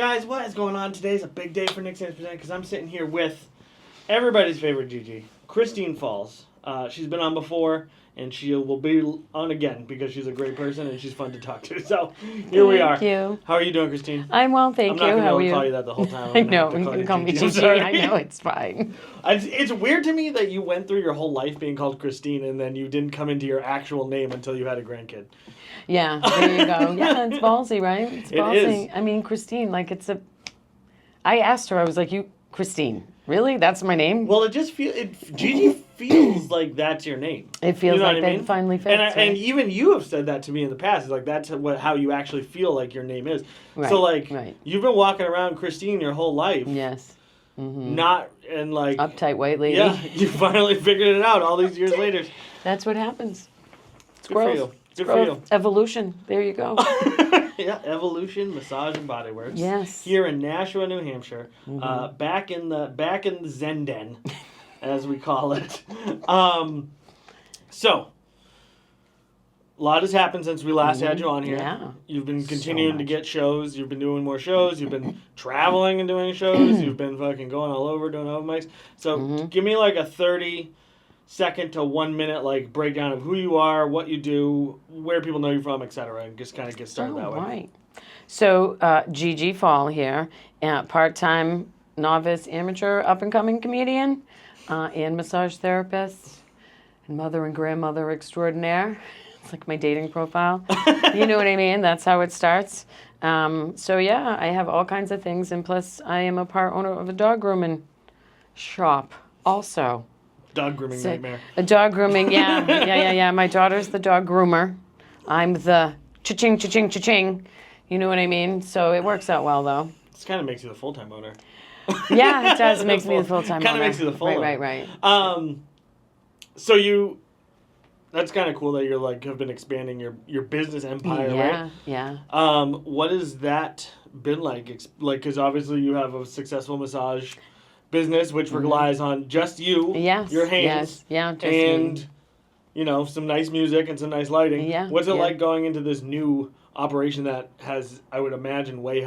Guys, what is going on? Today's a big day for Nick Sands Present because I'm sitting here with everybody's favorite Gigi, Christine Falls. She's been on before, and she will be on again because she's a great person and she's fun to talk to. So here we are. Thank you. How are you doing, Christine? I'm well, thank you. I'm not How going are to call you? you that the whole time. I know, you can call me Gigi. I know, it's fine. It's weird to me that you went through your whole life being called Christine and then you didn't come into your actual name until you had a grandkid. Yeah, there you go. Yeah, it's ballsy, right? It's ballsy. It is. I mean, Christine, like I asked her, I was like, Christine, really? That's my name? Well, it just Gigi feels like that's your name. It feels you know like what that I mean? finally fits. And, right? and even you have said that to me in the past. It's like that's how you actually feel like your name is. Right, So like right. you've been walking around Christine your whole life. Yes. Mm-hmm. Not and like Uptight white lady. Yeah, you finally figured it out all these years later. That's what happens. It's good for you. Good for you. Evolution. There you go. Yeah, Evolution Massage and Bodyworks. Yes. Here in Nashua, New Hampshire, Mm-hmm. back in the Zen Den, as we call it. So, a lot has happened since we last had you on here. Yeah. You've been So continuing to much. get shows. You've been doing more shows. You've been traveling and doing shows. You've been fucking going all over doing open mics. So, give me like a 30-second to 1 minute like breakdown of who you are, what you do, where people know you from, etc., and just kind of get started that way. Right. So, Gigi Fall here, part-time novice amateur up-and-coming comedian and massage therapist and mother and grandmother extraordinaire. It's like my dating profile. You know what I mean? That's how it starts. So, yeah, I have all kinds of things, and plus I am a part owner of a dog grooming shop also. Dog grooming nightmare. A dog grooming, yeah. My daughter's the dog groomer. I'm the cha-ching, cha-ching, cha-ching. You know what I mean? So it works out well, though. This kind of makes you the full-time owner. Yeah, it does. It makes me the full-time owner. Kind of makes you the full owner. Right. So that's kind of cool that you're like have been expanding your business empire, right? Yeah. What has that been like? Like, because obviously you have a successful massage business, which relies on just you, Yes. your hands, just and me. you know some nice music and some nice lighting. Yeah, What's it yeah. like going into this new operation that has, I would imagine, way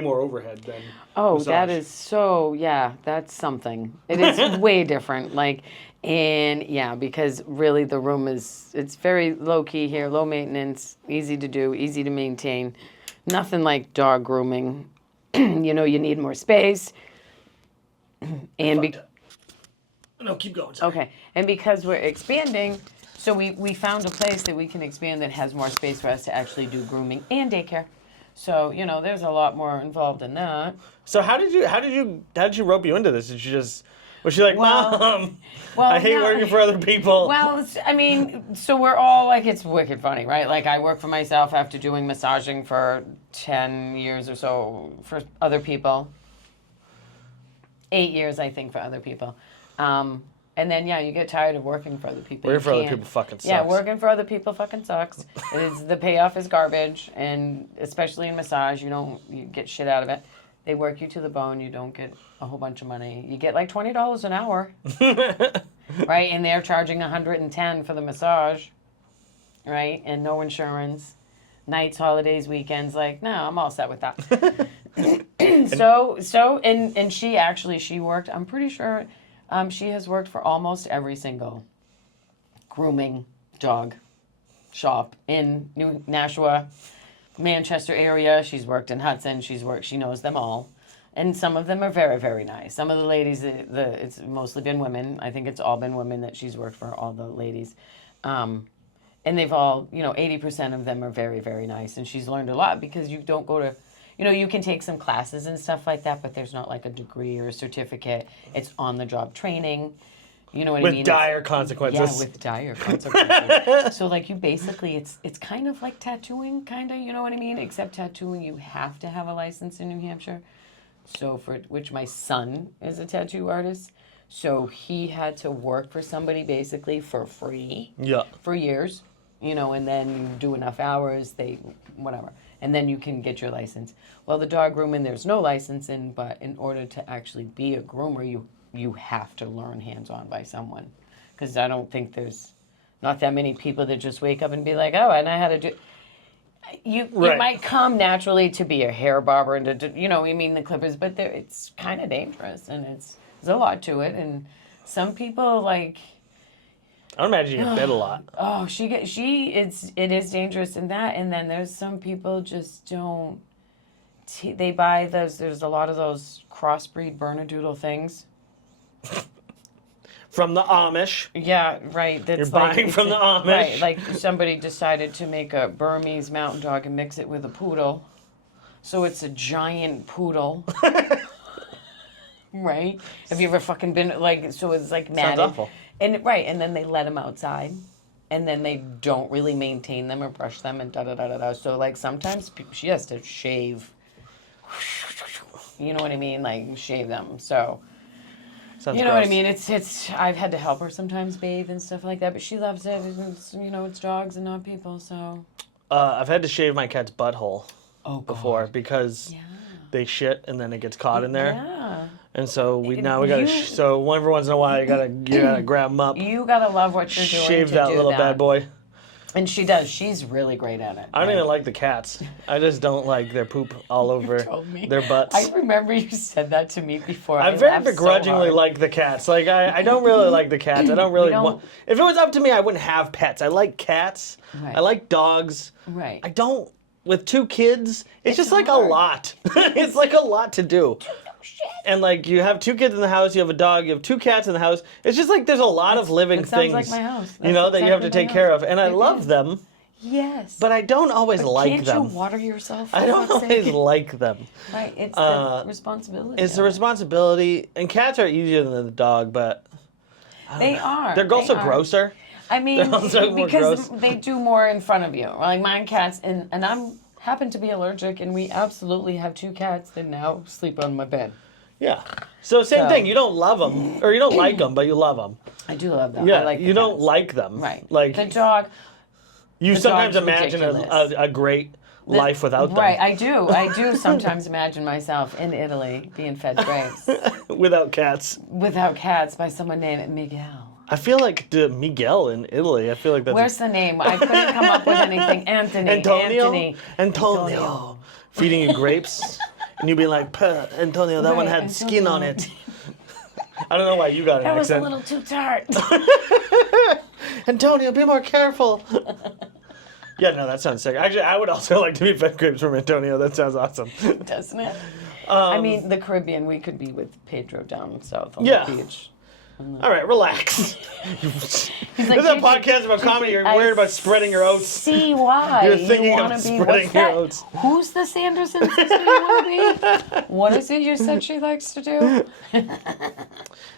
more overhead than massage? That is so, that's something. It is way different. Because really the room it's very low key here, low maintenance, easy to do, easy to maintain. Nothing like dog grooming. You need more space. And No, keep going. Sorry. okay, and because we're expanding, so we found a place that we can expand that has more space for us to actually do grooming and daycare. So there's a lot more involved in that. So how did you rope you into this? Was she like, Mom? Well, I hate working for other people. Well, so we're all like, it's wicked funny, right? Like I work for myself after doing massaging for 10 years or so for other people. 8 years, I think, for other people. And then, you get tired of working for other people. Working for other people fucking sucks. Yeah, working for other people fucking sucks. The payoff is garbage, and especially in massage, you get shit out of it. They work you to the bone. You don't get a whole bunch of money. You get like $20 an hour, right? And they're charging $110 for the massage, right? And no insurance, nights, holidays, weekends. Like, no, I'm all set with that. And she worked, I'm pretty sure she has worked for almost every single grooming dog shop in Nashua, Manchester area. She's worked in Hudson. She knows them all. And some of them are very, very nice. Some of the ladies, it's mostly been women. I think it's all been women that she's worked for, all the ladies. And they've all, 80% of them are very, very nice. And she's learned a lot because you don't go to, you can take some classes and stuff like that, but there's not like a degree or a certificate. It's on-the-job training. You know what I mean? With dire consequences. Yeah, with dire consequences. So like you basically, it's kind of like tattooing, kind of, you know what I mean? Except tattooing, you have to have a license in New Hampshire. So which my son is a tattoo artist. So he had to work for somebody basically for free. Yeah. For years, and then you do enough hours, whatever. And then you can get your license. Well, the dog grooming, there's no license in, but in order to actually be a groomer, you have to learn hands-on by someone. Because I don't think there's not that many people that just wake up and be like, oh, I know how to do. You Right. might come naturally to be a hair barber and to the clippers, but it's kind of dangerous and there's a lot to it. And some people like. I would imagine you get bit a lot. Oh, it is dangerous in that, and then there's some people just don't. They buy those. There's a lot of those crossbreed Bernedoodle things. From the Amish. Yeah, right. That's You're buying from the Amish. Right, like somebody decided to make a Burmese mountain dog and mix it with a poodle, so it's a giant poodle. Right? Have you ever fucking been like? So it's like matted. Sounds awful. And right, and then they let them outside, and then they don't really maintain them or brush them, and da da da da da. So like sometimes she has to shave. You know what I mean? Like shave them. So. Sounds You know gross. what I mean? It's I've had to help her sometimes bathe and stuff like that, but she loves it. It's dogs and not people, so. I've had to shave my cat's butthole before because Yeah. they shit and then it gets caught in there. Yeah. And so we gotta. So every once in a while you gotta grab them up, You gotta love what you're doing. shave to that do little that. bad boy. And she does. She's really great at it. I don't even like the cats. I just don't like their poop all over told me. their butts. I remember you said that to me before. I very begrudgingly like the cats. Like I don't really like the cats. I don't really want. If it was up to me, I wouldn't have pets. I like cats. Right. I like dogs. Right. I don't. With 2 kids, it's just like hard. a lot. It's like a lot to do. And like you have 2 kids in the house, you have a dog, you have 2 cats in the house. It's just like there's a lot of living That sounds things. like my house. You know That's that you have to exactly take my care house. of, and I It love is. them. Yes. But I don't always like can't them. you water yourself? I don't always like them. Right. It's the responsibility. It's of the it. responsibility, and cats are easier than the dog, but They are. they're also They are. grosser. I mean, They're also more because gross. they do more in front of you. Like mine cats, and I'm happen to be allergic, and we absolutely have 2 cats that now sleep on my bed. Yeah. So same So- thing. You don't love them, or you don't like them, but you love them. I do love them. Yeah. I like the you don't cats. like them. Right. Like the dog. you the sometimes dog's imagine ridiculous. a great life without them. Right. I do sometimes imagine myself in Italy being fed grapes Without cats. without cats by someone named Miguel. I feel like Miguel in Italy. I feel like that's Where's the name? I couldn't come up with anything. Antonio. Antonio. Feeding you grapes, and you'd be like, "Puh, Antonio, that one Right, had skin on Antonio. it." I don't know why you got an That was a accent. little too tart. Antonio, be more careful. Yeah, no, that sounds sick. Actually, I would also like to be fed grapes from Antonio. That sounds awesome. Doesn't it? I mean, the Caribbean, we could be with Pedro down south on Yeah. the beach. All right, relax. This is a Gigi, podcast about comedy. You're I worried about spreading your oats. See why You're thinking you of want to be. spreading What's your that? oats. Who's the Sanderson sister you want to be? What is it you said she likes to do?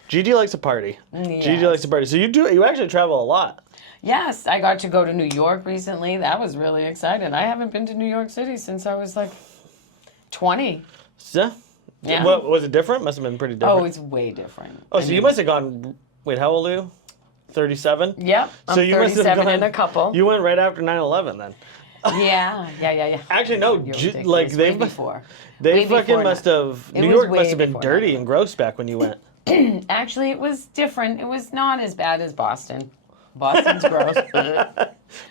Gigi likes to party. Yes. Gigi likes to party. So you actually travel a lot. Yes, I got to go to New York recently. That was really exciting. I haven't been to New York City since I was like 20. So, Yeah. What, was it different? Must have been pretty different. Oh, it's way different. Oh, so you must have gone. Wait, how old are you? 37? Yep, I'm So you must have 37 gone, and a couple. You went right after 9/11 then. Yeah. Actually, no. You're ridiculous. Like Way they before. they Way fucking before must that. have. It New was York way must have been before dirty that. and gross back when you went. Actually, it was different. It was not as bad as Boston. Boston's gross.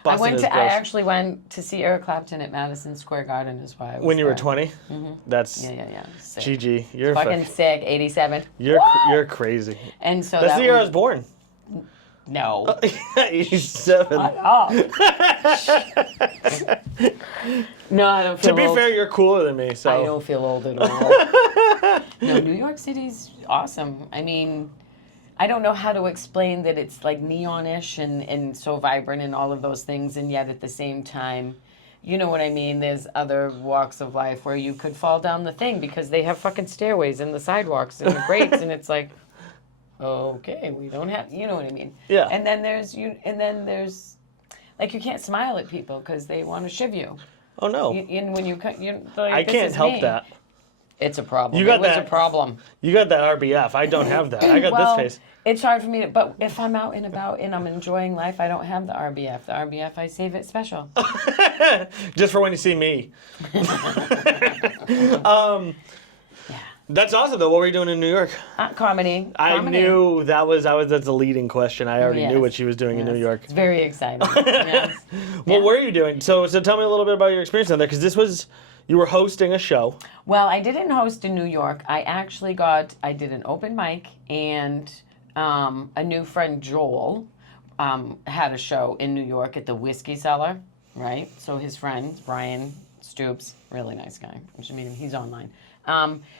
Boston is I gross. actually went to see Eric Clapton at Madison Square Garden. Is why I was When you were there. 20. That's Yeah. Sick. Gigi. You're Fucking sick. 87. you're crazy. And so That's that the year I was was born. no. 87. Oh. No, I don't feel To be old. fair, you're cooler than me. So I don't feel old at all. No, New York City's awesome. I mean, I don't know how to explain that it's like neon-ish and so vibrant and all of those things, and yet at the same time, you know what I mean? There's other walks of life where you could fall down the thing because they have fucking stairways and the sidewalks and the grates, and it's like, okay, we don't have, you know what I mean? Yeah. And then there's, like, you can't smile at people because they want to shiv you. Oh no. And when you like, I this can't is help me. that. It's a problem. You got it was that- a problem. You got that RBF. I don't have that. I got Well, this face. it's hard for me to, but if I'm out and about and I'm enjoying life, I don't have the RBF. The RBF, I save it special. Just for when you see me. That's awesome though. What were you doing in New York? Comedy. I knew that's a leading question. I already knew what she was doing in New York. It's very exciting. Yes. What were you doing? So tell me a little bit about your experience down there, because you were hosting a show. Well, I didn't host in New York. I actually I did an open mic, and a new friend, Joel, had a show in New York at the Whiskey Cellar, right? So his friend, Brian Stoops, really nice guy. You should meet him. He's online.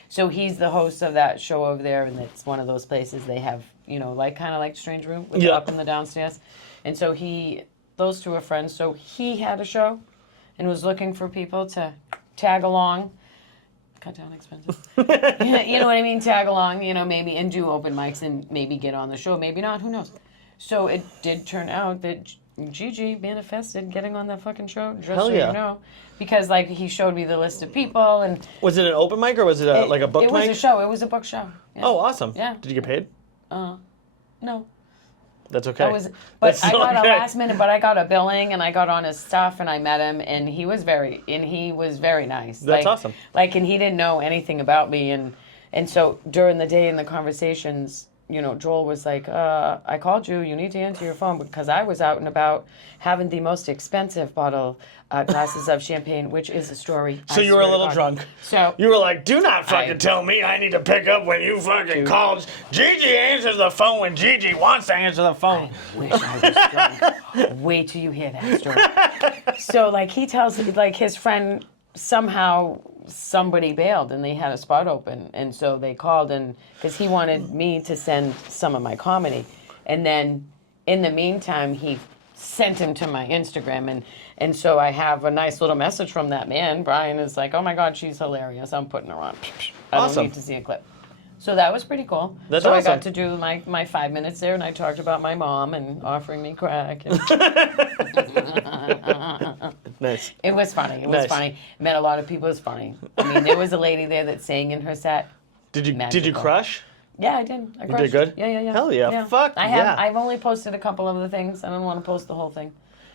So he's the host of that show over there, and it's one of those places they have, like kind of like Strange Room with the up and the downstairs. And so those two are friends. So he had a show and was looking for people to tag along. Cut down expenses. You know what I mean? Tag along, maybe, and do open mics and maybe get on the show. Maybe not. Who knows? So it did turn out that Gigi manifested getting on that fucking show. Just Hell so yeah. you know. Because, he showed me the list of people. And was it an open mic or was it like a book mic? It was a show. It was a book show. Yeah. Oh, awesome. Yeah. Did you get paid? No. That's okay. I got a last minute, but I got a billing and I got on his stuff and I met him and he was very nice. That's awesome. And he didn't know anything about me and so during the day in the conversations, Joel was like, I called you. You need to answer your phone because I was out and about having the most expensive glasses of champagne, which is a story. So you were a little drunk. So you were like, do not fucking tell me I need to pick up when you fucking called. Gigi answers the phone when Gigi wants to answer the phone. I wish I was drunk. Wait till you hear that story. So he tells his friend somehow somebody bailed and they had a spot open, and so they called and because he wanted me to send some of my comedy, and then in the meantime he sent him to my Instagram, and so I have a nice little message from that man. Brian is like, oh my God, she's hilarious, I'm putting her on. I don't Awesome. need to see a clip. So that was pretty cool. That's so awesome. I got to do my 5 minutes there, and I talked about my mom and offering me crack. And Nice. it was funny. It was funny. Met a lot of people. It was funny. I mean, there was a lady there that sang in her set. Did you Magical. crush? Yeah, I did. I You did good? Yeah. Hell yeah. Fuck yeah. I've only posted a couple of the things. I don't want to post the whole thing.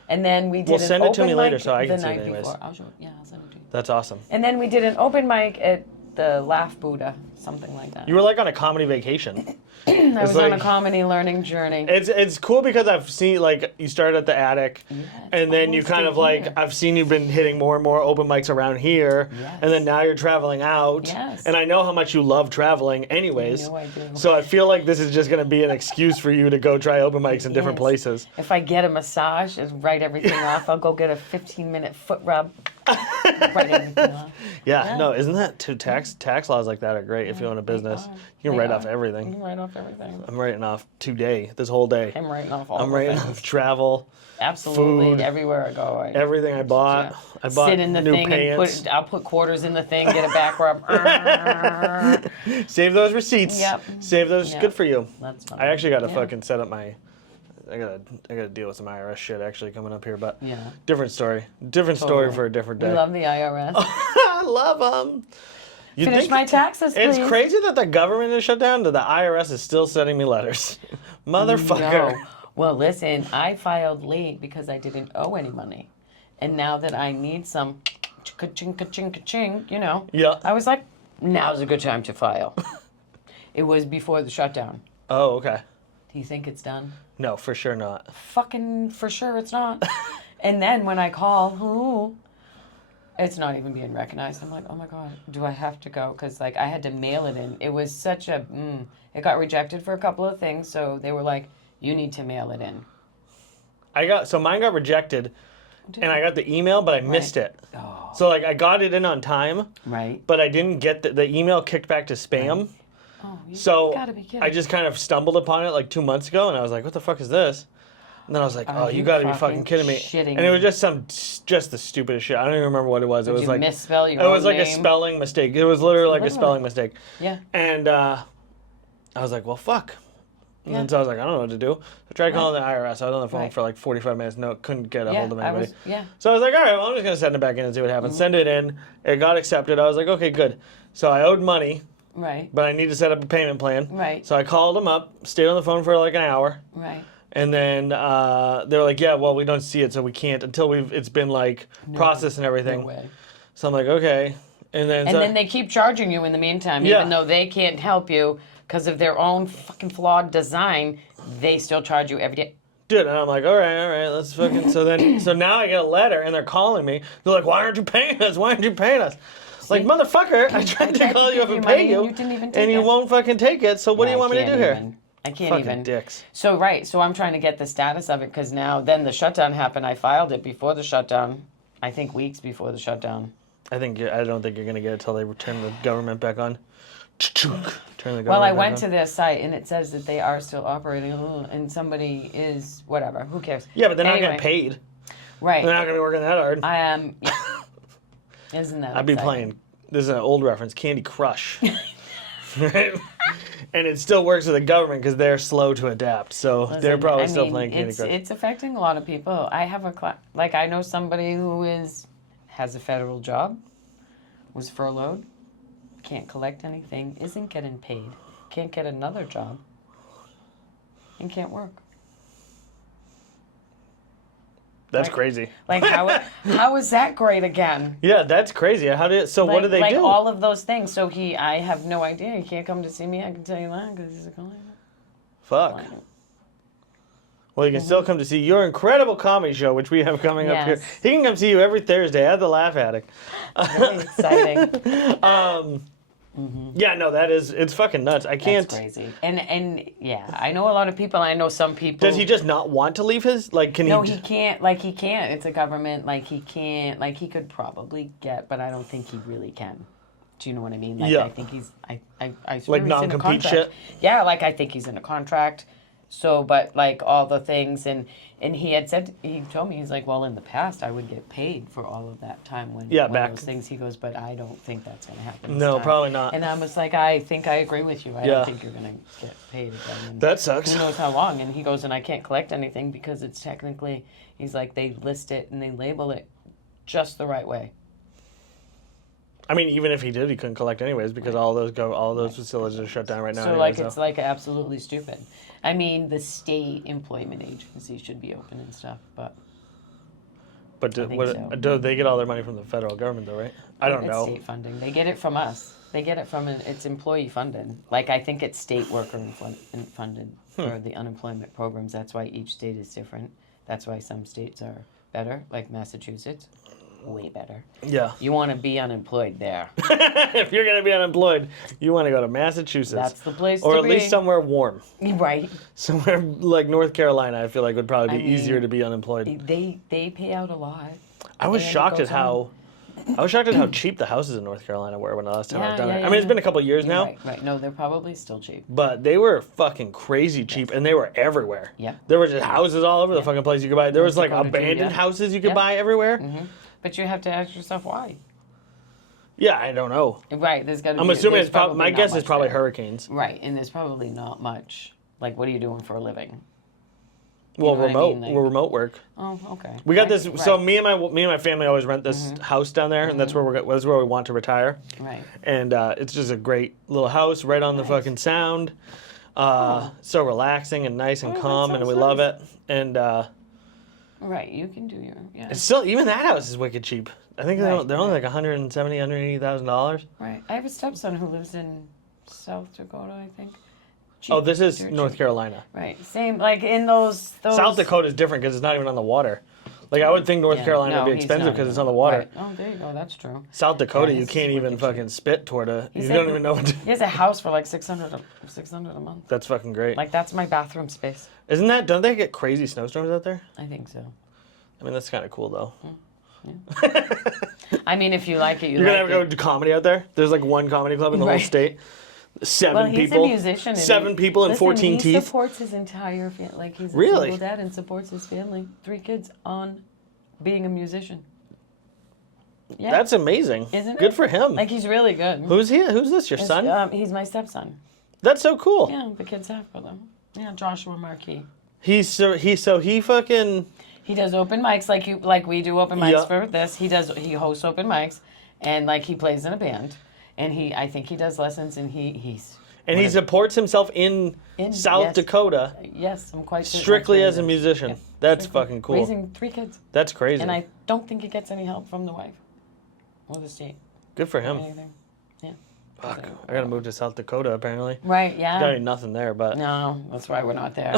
And then we did Well, an send it to open me later mic so I can the see it night anyways. before. I'll send it to you. That's awesome. And then we did an open mic at the Laugh Buddha, something like that. You were like on a comedy vacation. I was on a comedy learning journey. It's cool because I've seen you started at the Attic, and then you kind of I've seen you've been hitting more and more open mics around here, and then now you're traveling out, and I know how much you love traveling anyways. I know I do. So I feel like this is just going to be an excuse for you to go try open mics in different places. If I get a massage and write everything off, I'll go get a 15-minute foot rub. Write everything off. Yeah, no, isn't that too tax laws like that are great if you own a business. You can write off everything. You can write off everything. I'm writing off this whole day. I'm writing off all I'm the writing things. off travel. Absolutely, food, everywhere I go. Everything I bought. Yeah. I bought Sit in the new thing pants. and I'll put quarters in the thing, get a back rub. Save those receipts. Yep. Save those. Yep. Good for you. That's funny. I actually got to fucking set up my. I gotta deal with some IRS shit actually coming up here, but different story. Different story for a different day. We love the IRS. I love them. Finish my taxes, please. It's crazy that the government is shut down, that the IRS is still sending me letters. Motherfucker. No. Well, listen, I filed late because I didn't owe any money. And now that I need some ka-ching, ka-ching, ka-ching, Yeah. I was like, now's a good time to file. It was before the shutdown. Oh, okay. Do you think it's done? No, for sure not. Fucking for sure it's not. And then when I call, it's not even being recognized. I'm like, oh my God, do I have to go? Because I had to mail it in. It was such a, it got rejected for a couple of things. So they were like, you need to mail it in. Mine got rejected and I got the email, but I missed it. Oh. So I got it in on time. Right. But I didn't get the email kicked back to spam. Right. Oh, you gotta be kidding. I just kind of stumbled upon it 2 months ago, and I was like, "What the fuck is this?" And then I was like, "Oh, you gotta be fucking kidding me!" And it was just the stupidest shit. I don't even remember what it was. Did it was you like misspell your It was own like a name? spelling mistake. It was literally a spelling mistake. Yeah. And I was like, "Well, fuck." And then so I was like, "I don't know what to do." I tried calling the IRS. I was on the phone for 45 minutes. No, couldn't get a hold of anybody. So I was like, "All right, well, I'm just gonna send it back in and see what happens." Send it in. It got accepted. I was like, "Okay, good." So I owed money. Right. But I need to set up a payment plan. Right. So I called them up, stayed on the phone for an hour. Right. And then they were like, yeah, well, we don't see it, so we can't until it's been processed and everything. No way. So I'm like, okay. And then they keep charging you in the meantime, even though they can't help you because of their own fucking flawed design. They still charge you every day. Dude, and I'm like, all right, let's fucking. So now I get a letter, and they're calling me. They're like, why aren't you paying us? Why aren't you paying us? Like, motherfucker, I tried to call you up and pay you, and you won't fucking take it. So what do you want me to do here? I can't fucking even. Dicks. So I'm trying to get the status of it because then the shutdown happened. I filed it before the shutdown. I think weeks before the shutdown. I don't think you're gonna get it till they turn the government back on. Well, I went to their site and it says that they are still operating, and somebody is whatever. Who cares? Yeah, but they're not getting paid. Right. They're not gonna be working that hard. I am. Yeah. Isn't that? I've been playing. This is an old reference, Candy Crush. Right? And it still works with the government because they're slow to adapt. So they're probably still playing Candy Crush. It's affecting a lot of people. I have I know somebody who has a federal job, was furloughed, can't collect anything, isn't getting paid, can't get another job, and can't work. That's crazy. Like how is that great again? Yeah, that's crazy. What do they do? All of those things. So I have no idea. He can't come to see me. I can tell you that because he's a client. Fuck. Well, you can still come to see your incredible comedy show, which we have coming up here. He can come see you every Thursday at the Laugh Attic. Very exciting. Yeah, no, it's fucking nuts. I can't. That's crazy. And yeah, I know a lot of people. I know some people. Does he just not want to leave his? No, he can't. He can't. It's a government. He can't. He could probably get, but I don't think he really can. Do you know what I mean? I think he's. I swear he's in a contract. Shit? Yeah, I think he's in a contract. So, but all the things, and he told me, he's like, well, in the past I would get paid for all of that time when those things. He goes, but I don't think that's going to happen. No, probably not. And I was like, I think I agree with you. I don't think you're going to get paid again. And that sucks. Who knows how long? And he goes, and I can't collect anything because it's technically, he's like, they list it and they label it just the right way. I mean, even if he did, he couldn't collect anyways because all those facilities are shut down right now. So anyway, it's absolutely stupid. I mean, the state employment agency should be open and stuff, but do they get all their money from the federal government though, right? I don't know. It's state funding. They get it from us. They get it from it's employee funded. I think it's state worker funded for the unemployment programs. That's why each state is different. That's why some states are better, like Massachusetts. Way better. Yeah. You want to be unemployed there. If you're going to be unemployed, you want to go to Massachusetts. That's the place to be. Or at least somewhere warm. Right. Somewhere like North Carolina, I feel like would probably be easier to be unemployed. They pay out a lot. I was shocked at how cheap the houses in North Carolina were when the last time I was down there. Yeah, I mean, it's been a couple of years now. Right. No, they're probably still cheap. But they were fucking crazy cheap, and they were everywhere. Yeah. There were just houses all over the fucking place you could buy. There was abandoned houses you could buy everywhere. Mm-hmm. But you have to ask yourself why. Yeah, I don't know. Right, there's got to be. I'm assuming it's probably. My guess is probably hurricanes. Right, and there's probably not much. What are you doing for a living? Well, remote. We're remote work. Oh, okay. We got this. Right. So me and my family always rent this house down there, and that's where we want to retire. Right. And it's just a great little house right on the fucking sound. So relaxing and nice and calm, and we love it. And. Right, you can do your It's still even that house is wicked cheap. I think they're only like $170,000, $180,000. Right. I have a stepson who lives in South Dakota, I think. Oh, this is North Carolina. Right. Same, in those. South Dakota is different because it's not even on the water. I would think North Carolina would be expensive because it's on the water. Right. Oh, there you go. That's true. South Dakota, you can't even fucking spit toward a. You don't even know what to. He has a house for $600 a month. That's fucking great. That's my bathroom space. Isn't that? Don't they get crazy snowstorms out there? I think so. I mean, that's kind of cool though. Yeah. I mean, if you like it, you're gonna have to go do comedy out there. There's one comedy club in the whole state. 7 people. He's a musician. 7 people and 14 teeth. He supports his entire family. He's a single dad and supports his family. 3 kids on being a musician. Yeah. That's amazing. Isn't it? Good for him. He's really good. Who's he? Who's this? Your son? He's my stepson. That's so cool. Yeah, the kids have for them. Yeah, Joshua Marquis. He fucking. He does open mics like we do open mics for this. He hosts open mics, and he plays in a band, and I think he does lessons, and he supports himself in South Dakota. Yes, I'm quite strictly as a musician. Yeah, that's fucking cool. Raising 3 kids. That's crazy. And I don't think he gets any help from the wife or the state. Good for him. Anything. Yeah. Fuck. I gotta move to South Dakota, apparently. Right, yeah. Got nothing there, but... No, that's why we're not there.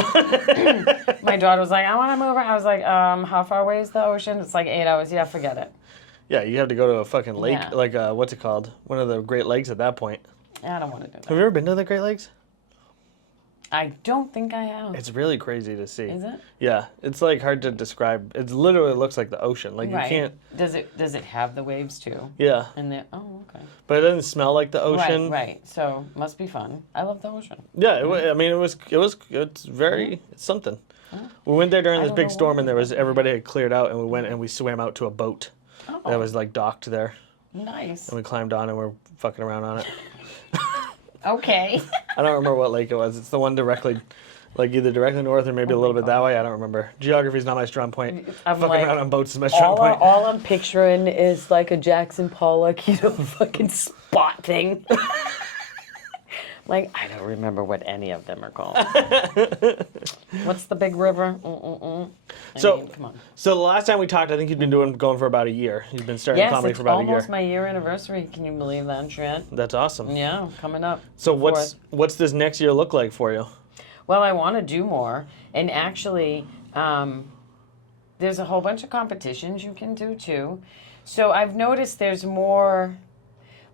My daughter was like, I want to move. I was like, how far away is the ocean? It's like 8 hours. Yeah, forget it. Yeah, you have to go to a fucking lake, Yeah. like, what's it called? One of the Great Lakes at that point. I don't want to do that. Have you ever been to the Great Lakes? I don't think I have. It's really crazy to see. Is it? Yeah, it's like hard to describe. It literally looks like the ocean. Like you can't. Does it have the waves too? Yeah. And then okay. But it doesn't smell like the ocean. Right. So must be fun. I love the ocean. Yeah, I mean it's very it's something. We went there during this big storm and everybody had cleared out and we went and we swam out to a boat that was like docked there. Nice. And we climbed on and we're fucking around on it. Okay. I don't remember what lake it was. It's the one directly, like either directly north or maybe a little bit that way. I don't remember. Geography's not my strong point. Fucking around on boats is my strong point. All I'm picturing is like a Jackson Pollock, fucking spot thing. Like, I don't remember what any of them are called. What's the big river? Come on. So the last time we talked, I think you'd been going for about a year. You've been starting comedy for about a year. Yes, it's almost my year anniversary. Can you believe that shit? That's awesome. Yeah, coming up. So what's this next year look like for you? Well, I want to do more. And actually, there's a whole bunch of competitions you can do, too. So I've noticed there's more...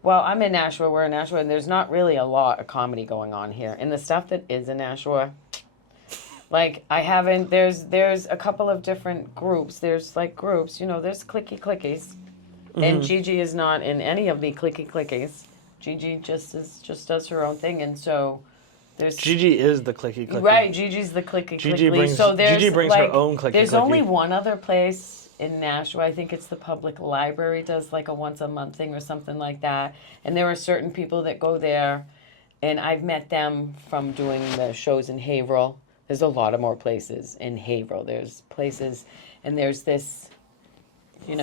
Well, I'm in Nashua, we're in Nashua, and there's not really a lot of comedy going on here. And the stuff that is in Nashua, like, there's a couple of different groups. There's, like, groups, there's Clicky Clickies. Mm-hmm. And Gigi is not in any of the Clicky Clickies. Gigi just does her own thing, and so there's... Gigi is the Clicky Clicky. Right, Gigi's the Clicky Gigi Clicky. Gigi brings her own Clicky Clicky. There's only one other place in Nashua. I think it's the public library does like a once a month thing or something like that. And there are certain people that go there, and I've met them from doing the shows in Haverhill. There's a lot of more places in Haverhill. There's places, and there's this, probably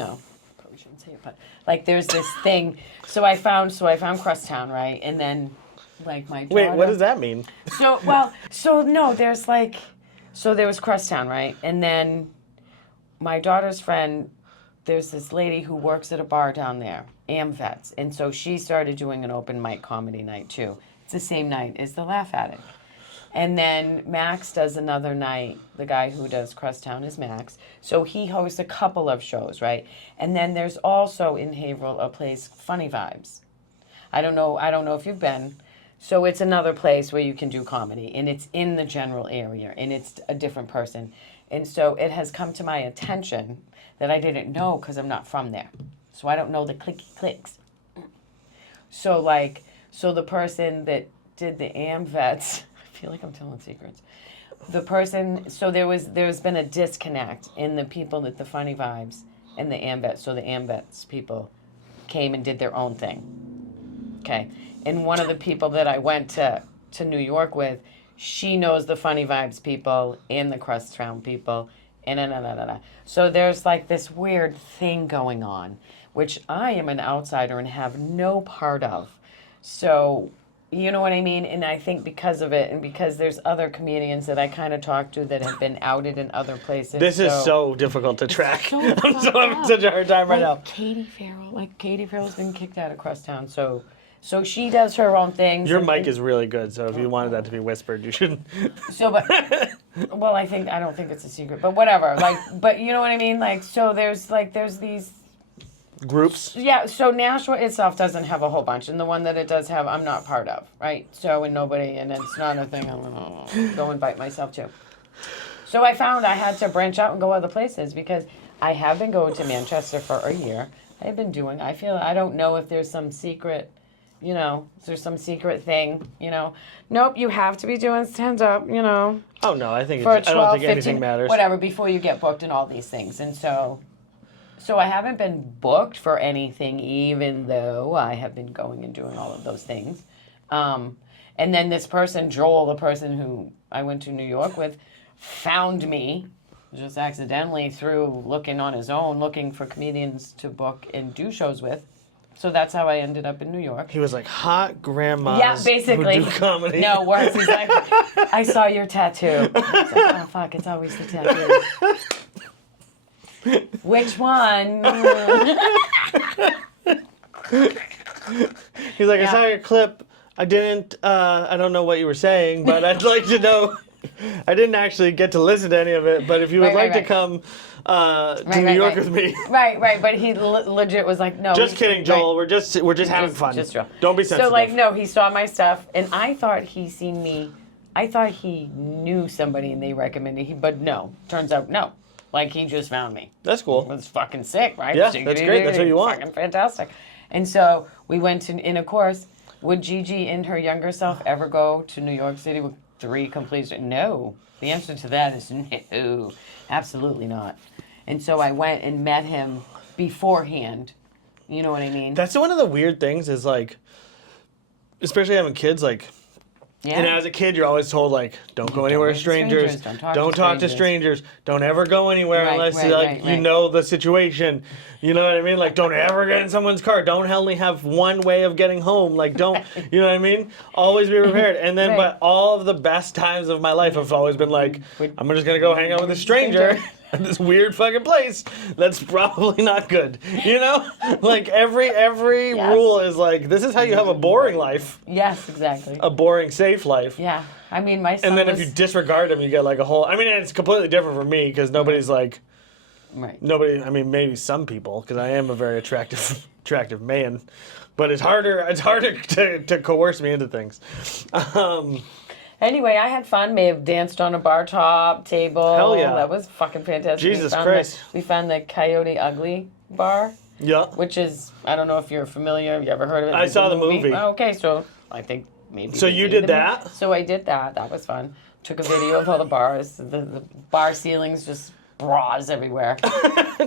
shouldn't say it, but like there's this thing. So I found Crosstown, right? And then like my daughter. Wait, what does that mean? There was Crosstown, right? And then my daughter's friend, there's this lady who works at a bar down there, AmVets, and so she started doing an open mic comedy night too. It's the same night as the Laugh Attic. And then Max does another night. The guy who does Crosstown is Max. So he hosts a couple of shows, right? And then there's also in Haverhill a place, Funny Vibes. I don't know if you've been. So it's another place where you can do comedy, and it's in the general area, and it's a different person. And so it has come to my attention that I didn't know because I'm not from there. So I don't know the clicky clicks. So the person that did the AmVets, I feel like I'm telling secrets. There's been a disconnect in the people at the Funny Vibes and the AmVets. So the AmVets people came and did their own thing. Okay. And one of the people that I went to New York with, she knows the Funny Vibes people and the Crosstown people, and So there's like this weird thing going on, which I am an outsider and have no part of. So, you know what I mean? And I think because of it, and because there's other comedians that I kind of talk to that have been outed in other places. This is so difficult to track. I'm having such a hard time right now. Katie Farrell's been kicked out of Crosstown, so she does her own thing. Your mic is really good, so if you wanted that to be whispered, you shouldn't. Well, I don't think it's a secret, but whatever. But you know what I mean? There's these groups. Yeah. So Nashua itself doesn't have a whole bunch, and the one that it does have, I'm not part of, right? So and it's not a thing I'm gonna go invite myself to. So I found I had to branch out and go other places because I have been going to Manchester for a year. I don't know if there's some secret. Is there some secret thing, Nope, you have to be doing stand-up, Oh, no, I don't think anything matters. Whatever, before you get booked and all these things. And so I haven't been booked for anything, even though I have been going and doing all of those things. And then this person, Joel, the person who I went to New York with, found me just accidentally through looking on his own, looking for comedians to book and do shows with. So that's how I ended up in New York. He was like, hot grandmas basically. who do comedy. No, worse. He's like, I saw your tattoo. I was like, oh, fuck, it's always the tattoo. Which one? He's like, I Yeah. saw your clip. I don't know what you were saying, but I'd like to know. I didn't actually get to listen to any of it, but if you would Right, like to right. come to New York with me. Right, but he legit was like, no. Just kidding, Joel. We're just having fun. Just Joel. Don't be sensitive. So like, no, he saw my stuff, and I thought he seen me. I thought he knew somebody, and they recommended him, but no. Turns out, no. Like, he just found me. That's It cool. was fucking sick, right? Yeah, that's great. That's what you want. Fucking fantastic. And so we went to, and of course, would Gigi and her younger self ever go to New York City with 3 complete? No. The answer to that is no. Absolutely not. And so I went and met him beforehand. You know what I mean? That's one of the weird things is like, especially having kids, like, Yeah. and as a kid, you're always told, like, don't go anywhere with strangers. Don't talk to strangers. Don't ever go anywhere Right, unless right. you know the situation. You know what I mean? Like, don't ever get in someone's car. Don't only have one way of getting home. Like, don't, you know what I mean? Always be prepared. And then, Right. but all of the best times of my life have always been like, I'm just going to go hang out with a stranger at this weird fucking place. That's probably not good. You know? Like, every Yes. rule is like, this is how you have a boring life. Yes, exactly. A boring, safe life. Yeah. I mean, my son And then was, if you disregard them, you get like a whole. I mean, it's completely different for me because nobody's like right. nobody. I mean, maybe some people because I am a very attractive man, but it's harder. It's harder to coerce me into things. Anyway, I had fun. May have danced on a bar top table. Hell yeah. That was fucking fantastic. Jesus Christ. We found the Coyote Ugly bar, Yeah. which is, I don't know if you're familiar. Have you ever heard of it? I It's saw a the movie. Oh, okay, so I think maybe. So they you made did the movie. that? So I did that. That was fun. Took a video of all the bars. The bar ceilings, just bras everywhere.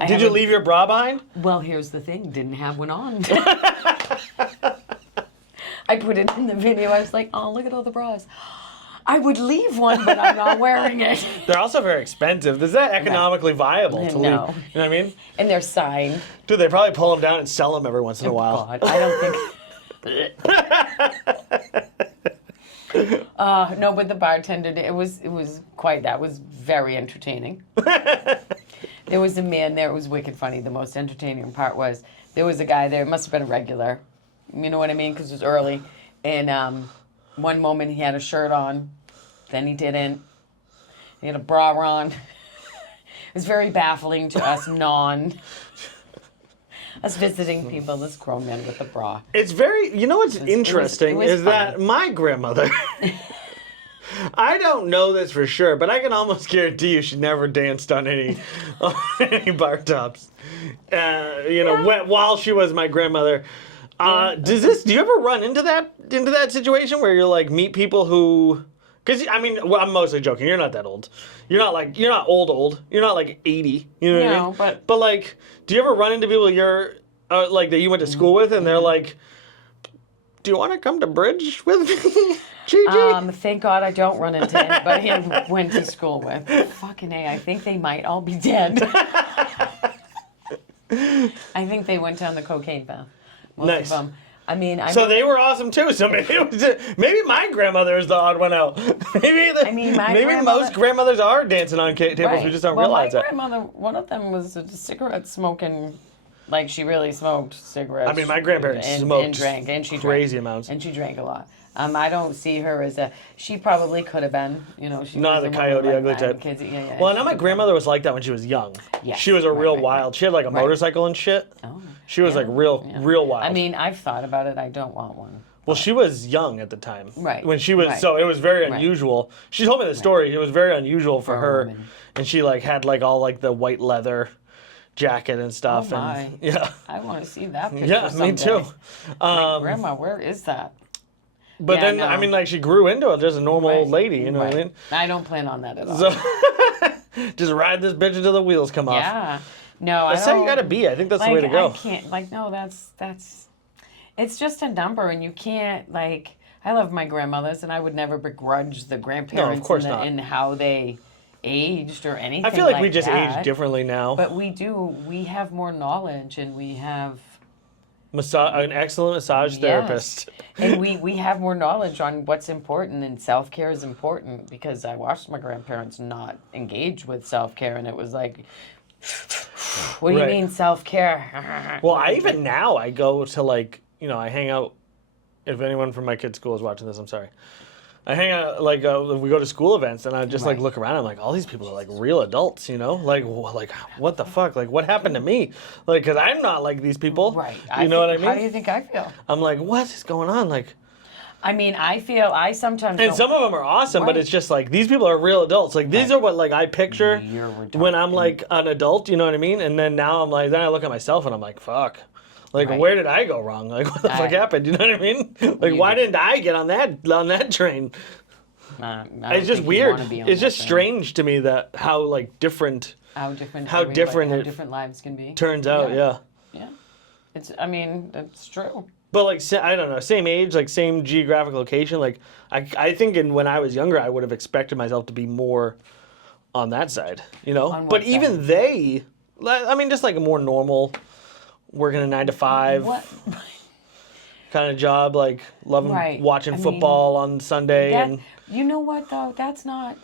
Did you leave your bra behind? Well, here's the thing. Didn't have one on. I put it in the video. I was like, oh, look at all the bras. I would leave one, but I'm not wearing it. They're also very expensive. Is that economically viable to leave? You No. know what I mean? And they're signed. Dude, they probably pull them down and sell them every once in a while. God, I don't think. No, but the bartender, it was quite, that was very entertaining. There was a man there, it was wicked funny. The most entertaining part was, there was a guy there, it must have been a regular, you know what I mean, because it was early. And one moment he had a shirt on, then he didn't. He had a bra on. It was very baffling to us us visiting people, this grown men with a bra. It's very, you know what's interesting it was is that funny. my grandmother, I don't know this for sure, but I can almost guarantee you she never danced on any bar tops. While she was my grandmother. Do you ever run into that situation where you're like meet people who, because I mean, well, I'm mostly joking. You're not that old. You're not old. You're not like 80. You know what I mean? But like, do you ever run into people you're like that you went to school with, and they're like, "Do you want to come to bridge with me, Gigi?" Thank God I don't run into anybody I went to school with. Fucking A, I think they might all be dead. I think they went down the cocaine path. Most Nice. of them. I mean, So they were awesome too. So maybe my grandmother is the odd one out. Maybe most grandmothers are dancing on tables. right. We just don't well, realize my it. grandmother, one of them was a cigarette smoking, like she really smoked cigarettes. I mean, my grandparents and smoked drank, and she crazy drank, amounts. and she drank a lot. I don't see her as she probably could have been, you know, she Not was the a woman Coyote like Ugly nine type. Kids. Yeah, Well, I know she my could've grandmother was like that when she was young. Yes, She was a real right. wild. She had like a motorcycle and shit. Oh, She was yeah, like real yeah. wild. I mean, I've thought about it. I don't want one. well, she was young at the time. Right, When she was, right. so it was very Right. unusual. She told me the story. It was very unusual for For a her, woman. and she like had like all like the white leather jacket and stuff. Oh, my. And yeah, I want to see that picture yeah, me someday. too. Like, Grandma, where is that? But Yeah, then no. I mean, like she grew into it. Just a normal Right, old lady, you know what I right. mean? I don't plan on that at all. So just ride this bitch until the wheels come off. Yeah. No, That's I how don't. you gotta be. I think that's like, the way to go. I can't. Like, no, that's. It's just a number, and you can't like. I love my grandmothers, and I would never begrudge the grandparents course not. in how they aged or anything. I feel like we that. just age differently now. But we do. We have more knowledge, and we have. An excellent massage therapist. And we have more knowledge on what's important, and self-care is important, because I watched my grandparents not engage with self-care, and it was like What do you Right. mean self-care? Well, even now I go to like, I hang out. If anyone from my kid's school is watching this, I'm sorry. I hang out like we go to school events, and I just like Right. look around. I'm like, all these people are like real adults, like what the fuck? Like, what happened to me? Like, because I'm not like these people. Right. You know what I mean? How do you think I feel? I'm like, what is going on? Like, I mean, I sometimes and don't- some of them are awesome, but Right. it's just like these people are real adults. Like these are what like I picture You're retarded. when I'm like an adult. You know what I mean? And then now I'm like, then I look at myself and I'm like, fuck. Like, Right. where did I go wrong? Like, what the fuck happened? You know what I mean? Like, You why did. didn't I get on that train? I don't It's just think you weird. wanna be on It's that just train. strange to me that how like different How different how different how it different lives can be. turns out. Yeah. Yeah. I mean, it's true. But like, I don't know, same age, like same geographic location. Like, I think when I was younger, I would have expected myself to be more on that side, On what But side? even they, I mean, just like a more normal, working a 9 to 5 What? kind of job, like loving Right. watching I mean, football on Sunday. That, And you know what though? That's not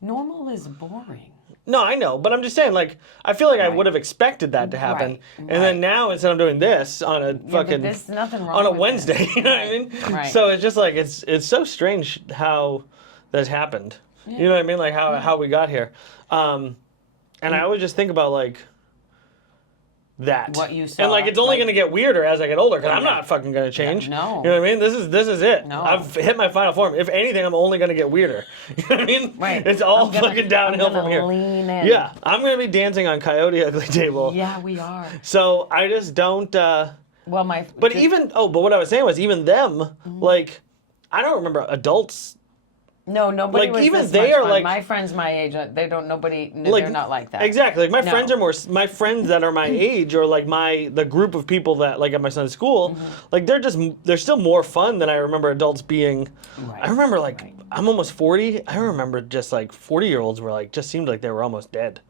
normal. Is boring. no, I know, but I'm just saying, like, I feel like I Right. would have expected that to happen. Right, And right. then now, instead of doing this on a Yeah, fucking but there's nothing wrong on a with Wednesday, it. you know what I Right, mean? right. So it's just like it's so strange how that's happened. You know what I mean? Like how we got here. And I always just think about like that. What you saw, And like it's only like- going to get weirder as I get older because I'm not fucking going to change. No. You know what I mean? This is it. No. I've hit my final form. If anything, I'm only going to get weirder. You know what I mean? Right. It's all I'm gonna- fucking downhill I'm gonna from here. lean in. Yeah, I'm going to be dancing on Coyote Ugly Table. Yeah, we are. So I just don't. Well, But what I was saying was even them, Mm-hmm. like, I don't remember adults. No, nobody Like, was even this they much are, fun. like- My friends my age, nobody, Like, they're not like that. Exactly. Like my No. friends are my friends that are my age or like the group of people that like at my son's school, Mm-hmm. like they're still more fun than I remember adults being. Right, I remember like right. I'm almost 40. I remember just like 40-year-olds were like just seemed like they were almost dead.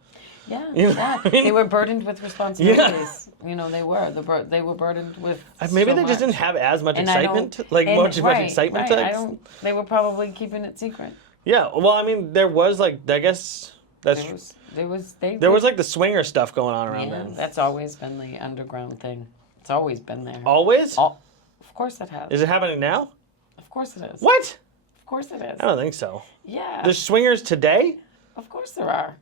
Yeah, You know yeah. what I mean? They were burdened with responsibilities. You know, they were. They were burdened with. Maybe so they just much. didn't have as much And I don't- excitement, like and- much right, excitement. Right. I don't. They were probably keeping it secret. Yeah. Well, I mean, there was like I guess that's There was like the swinger stuff going on around Yeah, then. that's always been the underground thing. It's always been there. Always? Of course it has. Is it happening now? Of course it is. What? Of course it is. I don't think so. Yeah. There's swingers today? Of course there are.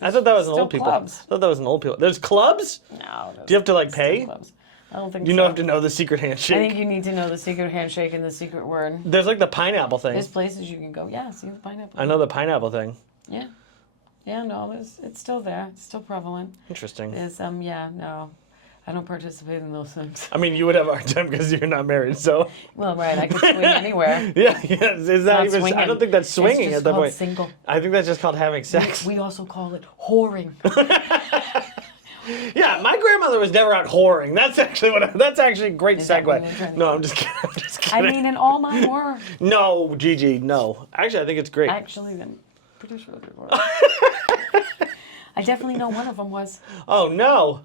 I thought that was an Still old people. clubs. I thought that was an old people. There's clubs? No. Do you have to like pay? Clubs. I don't think You so. don't have to know the secret I handshake. think you need to know the secret handshake and the secret word. There's like the pineapple thing. There's places you can go. Yeah, see the pineapple. I know the pineapple thing. Yeah. Yeah, no, it's still there. It's still prevalent. Interesting. There's yeah, no. I don't participate in those things. I mean, you would have a hard time because you're not married, so. Well, right, I could swing anywhere. Yeah, is that Not even? swinging. I don't think that's swinging It's just at that called point. single. I think that's just called having sex. We also call it whoring. Yeah, my grandmother was never out whoring. That's actually That's actually a great Is that what segue. you're trying to No, say? I'm just kidding. I'm just I kidding. mean, and all mine were. No, Gigi, no. Actually, I think it's great. Actually, I'm pretty sure they were. I definitely know one of them was. Oh no.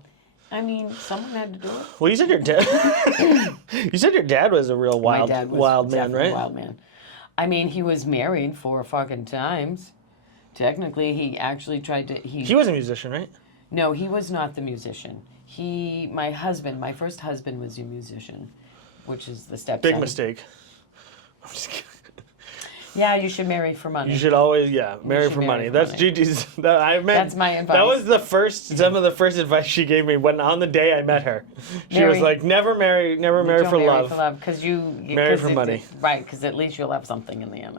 I mean, someone had to do it. Well, you said your dad. You said your dad was a real My wild, dad was wild man, definitely right? a wild man. I mean, he was married 4 fucking times. Technically, he actually tried to. He was a musician, right? No, he was not the musician. My first husband was a musician, which is the stepson. Big mistake. I'm just kidding. Yeah, you should marry for money. You should always, marry should for marry money. for That's money. Gigi's. That's my advice. That was some of the first advice she gave me when on the day I met her. She was Marry- like, never marry Don't for love. because you Marry for money. Right, because at least you'll have something in the end.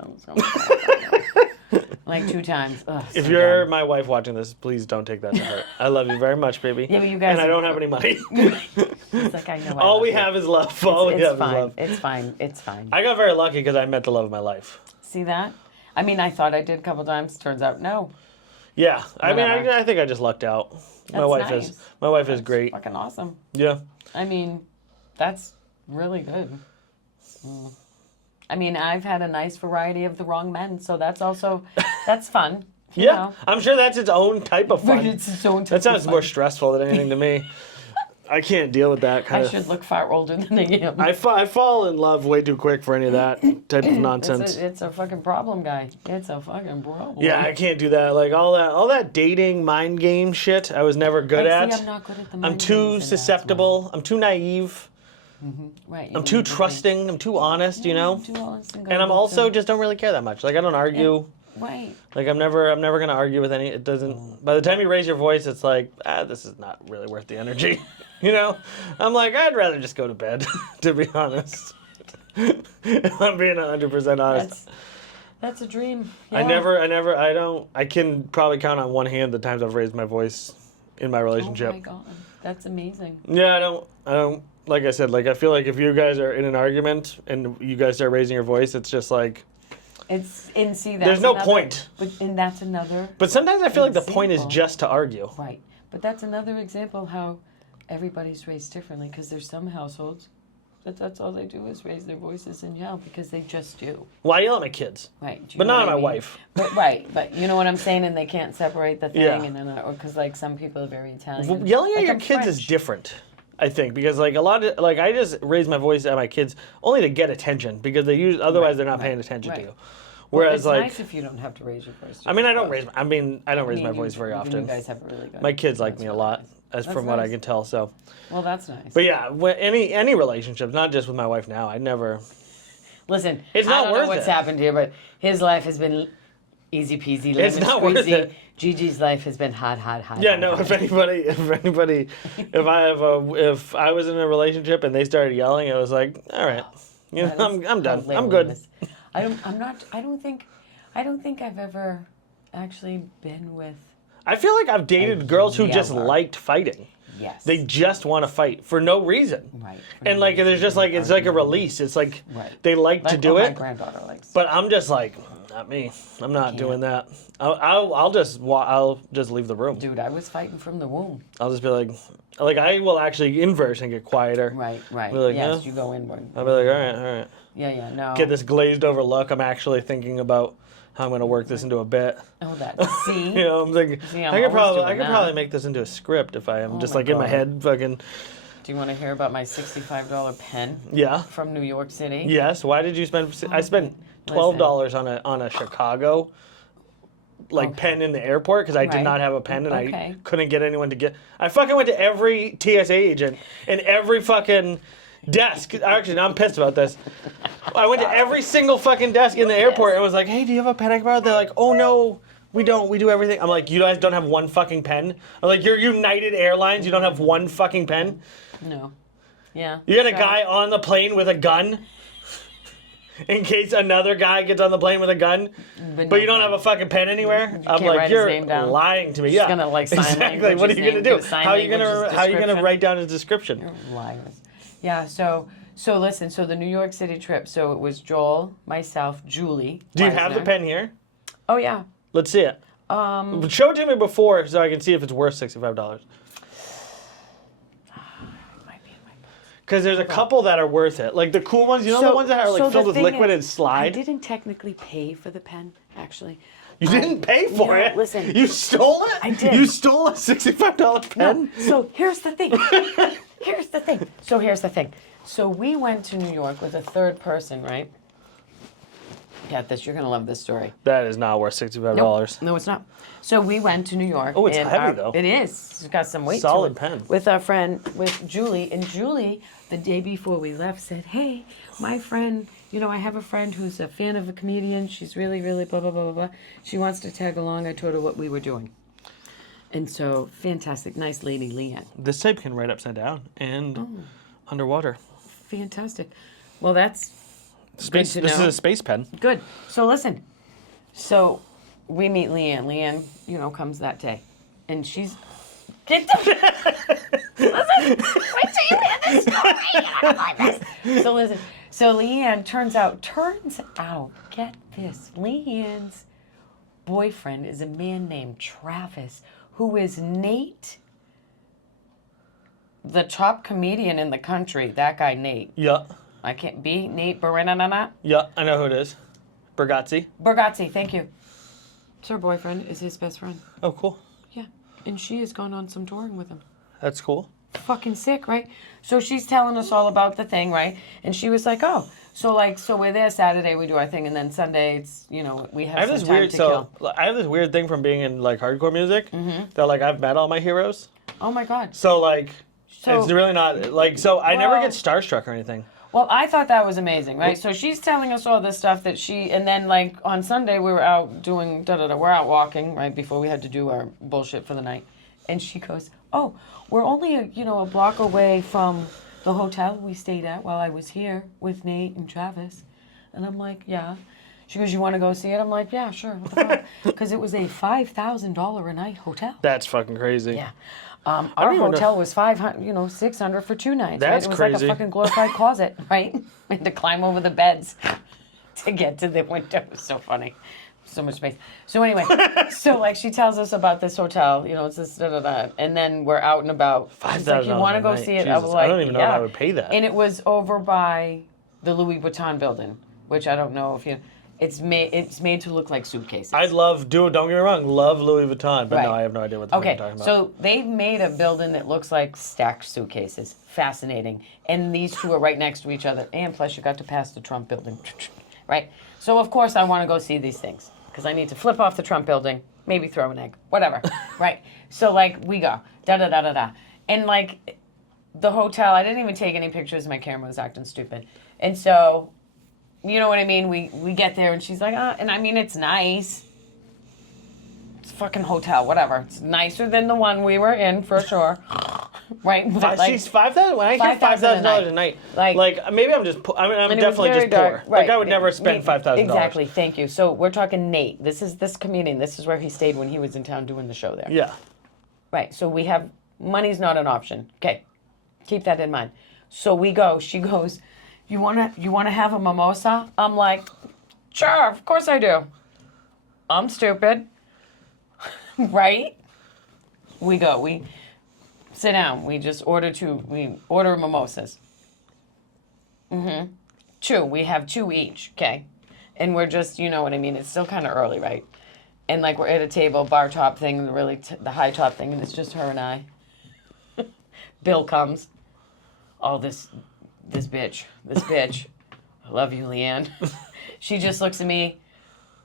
Like 2 times. Ugh, If so you're dumb. my wife watching this, please don't take that to heart. I love you very much, baby. Yeah, but you guys and I are- don't have any money. It's like, I know. I All love we you. have is love. All we It's have is fine. love. It's fine. It's fine. I got very lucky because I met the love of my life. See that? I mean, I thought I did a couple times. Turns out, no. Yeah, I mean, Whatever. I think I just lucked out. My That's wife nice. is That's great. Fucking awesome. Yeah. I mean, that's really good. I mean, I've had a nice variety of the wrong men, so that's fun. You Yeah, know. I'm sure that's its own type of fun. It's its own type That sounds of more fun. stressful than anything to me. I can't deal with that kind I of. should look far older than I am. I fall in love way too quick for any of that type of nonsense. It's a fucking problem, guy. It's a fucking problem. Yeah, I can't do that. Like all that dating mind game shit. I was never good at. See, I'm not good at the mind I'm too games, and susceptible. I'm too naive. Right. I'm too trusting. I'm too honest. You know. Too honest and And I'm gullible, also too. just don't really care that much. Like I don't argue. Right. Like I'm never gonna argue with any. It doesn't. By the time you raise your voice, it's like this is not really worth the energy. You know. I'm like I'd rather just go to bed. To be honest. I'm being 100% honest. That's a dream. I Yeah. I can probably count on one hand the times I've raised my voice in my relationship. Oh my god, that's amazing. Yeah, I don't, like I said, like I feel like if you guys are in an argument and you guys start raising your voice, it's just like, There's no point. And that's another. But sometimes I feel like the point is just to argue. Right, but that's another example how everybody's raised differently, because there's some households that's all they do is raise their voices and yell because they just do. Well, I yell at my kids. Right. But not at my wife. But you know what I'm saying, and they can't separate the thing, Yeah. and then or because like some people are very Italian. Well, yelling at Like, your I'm kids is French. different, I think, because like a lot of like I just raise my voice at my kids only to get attention because otherwise they're not paying attention to you. Whereas well, it's like nice if you don't have to raise your voice. I don't raise my voice very often. You guys have a really good. My kids like me a lot, That's from what I nice. can tell. So, Well, that's nice. but yeah, any relationships, not just with my wife now. I never. Listen, It's I not don't know worth what's it. happened here, but his life has been easy peasy, It's lemon not worth squeezy. it. Gigi's life has been hot. Yeah, no. If I was in a relationship and they started yelling, it was like, all right, you know, I'm done. I'm good. I don't think I've ever actually been with. I feel like I've dated girls who just yeller. liked fighting. Yes. They just want to fight for no reason. Right. And like there's just like it's like a release. It's like Right. they like to do My it. granddaughter likes. But I'm just like, not me. I'm not doing that. I'll just leave the room. Dude, I was fighting from the womb. I'll just be like I will actually inverse and get quieter. Right. Be like, Yes, yeah. you go inward. I'll be like, all right. Yeah, no. Get this glazed over look. I'm actually thinking about how I'm gonna work this into a bit. Oh, that. See? You know, I'm thinking See, I'm I could always doing probably that. make this into a script if I am just my like in my God. head fucking. Do you want to hear about my $65 pen Yeah. from New York City? Yes. Why did you spend? I spent $12 on a Chicago pen in the airport because I did Right. not have a pen and I Okay. couldn't get anyone to get. I fucking went to every TSA agent and every fucking desk. Actually, now I'm pissed about this. I went to every single fucking desk in the airport and was like, "Hey, do you have a pen I can borrow?" They're like, "Oh no, we don't. We do everything." I'm like, "You guys don't have one fucking pen?" I'm like, "You're United Airlines. You don't have one fucking pen? No. Yeah. You got a So- guy on the plane with a gun?" In case another guy gets on the plane with a gun, but you don't have a fucking pen anywhere. I'm can't like, write his you're name down. lying to me. Just Yeah, gonna, like, sign exactly. language What are his you gonna name, do? do sign How are you language his gonna description? write down his description? You're liars. Yeah. So listen. So the New York City trip. So it was Joel, myself, Julie. Do you have the Weisner. pen here? Oh yeah. Let's see it. Show it to me before so I can see if it's worth $65. Might be in my book. Because there's a couple that are worth it. Like the cool ones, you know, the ones that are like so the filled with thing liquid is, and slide. I didn't technically pay for the pen, actually. You didn't pay for No, it. listen. You stole it. I did. You stole a $65 pen. No. So here's the thing. Here's the thing. So we went to New York with a third person, right? Get this. You're gonna love this story. That is not worth $65. No, it's not. So we went to New York. Oh, it's and heavy, though. It is. It's got some weight Solid to it. pen. With our friend, with Julie. And Julie, the day before we left, said, "Hey, my friend, I have a friend who's a fan of a comedian. She's really, really blah, blah, blah, blah, blah. She wants to tag along." I told her what we were doing. And so, fantastic. Nice lady, Leanne. This tape can write upside down and underwater. Fantastic. Well, that's Space. to This is know. a space pen. good. So listen. So we meet Leanne. Leanne, comes that day. And she's... Get the... Listen. Wait till you hear this story. I don't like this. So listen. So Leanne, turns out, get this. Leanne's boyfriend is a man named Travis, who is Nate, the top comedian in the country. That guy, Nate. Yeah. I can't be Nate Baranana. Yeah, I know who it is. Bergazzi. Bergazzi, thank you. It's her boyfriend, is his best friend. Oh, cool. Yeah. And she has gone on some touring with him. That's cool. fucking sick, right? So she's telling us all about the thing, right? And she was like, oh, so we're there Saturday, we do our thing, and then Sunday, it's, we have some time to kill. I have this weird thing from being in like hardcore music that like I've met all my heroes. Oh my God. So like, it's really not like, so I never get starstruck or anything. Well, I thought that was amazing, right? So she's telling us all this stuff that and then like on Sunday we were out doing we're out walking, right, before we had to do our bullshit for the night. And she goes, oh, we're only a block away from the hotel we stayed at while I was here with Nate and Travis. And I'm like, yeah. She goes, you want to go see it? I'm like, yeah, sure. What the fuck? Because it was a $5,000 a night hotel. That's fucking crazy. Yeah. Our hotel was $500, $600 for 2 nights. That's right? It was crazy. like a fucking glorified closet, right? We had to climb over the beds to get to the window. It was so funny. So much space. So anyway, so like she tells us about this hotel, it's this and then we're out and about. She's like, you want to go see it? Jesus, I was like, I don't even know if I would pay that. And it was over by the Louis Vuitton building, which I don't know if it's made to look like suitcases. Don't get me wrong, love Louis Vuitton, but Right. no, I have no idea what the fuck you're talking about. So they've made a building that looks like stacked suitcases. Fascinating. And these two are right next to each other. And plus you got to pass the Trump building. Right? So of course I want to go see these things. Because I need to flip off the Trump building, maybe throw an egg, whatever. Right? So like we go. Da-da-da-da-da. And like the hotel, I didn't even take any pictures. My camera was acting stupid. And so... You know what I mean? We get there and she's like, and I mean, it's nice. It's a fucking hotel, whatever. It's nicer than the one we were in for sure. Right? But she's $5,000. When I hear $5,000 a night, like maybe I'm just. I'm definitely just poor. Right. Like I would never spend $5,000. Exactly. Thank you. So we're talking Nate. This comedian. This is where he stayed when he was in town doing the show there. Yeah. Right. So we have money's not an option. Okay. Keep that in mind. So we go. She goes, You wanna have a mimosa? I'm like, sure, of course I do. I'm stupid. Right? We go. We sit down. We just order mimosas. 2. We have 2 each, okay? And we're just, you know what I mean? It's still kind of early, right? And like we're at a table, bar top thing, the high top thing, and it's just her and I. Bill comes. All this bitch. I love you, Leanne. She just looks at me.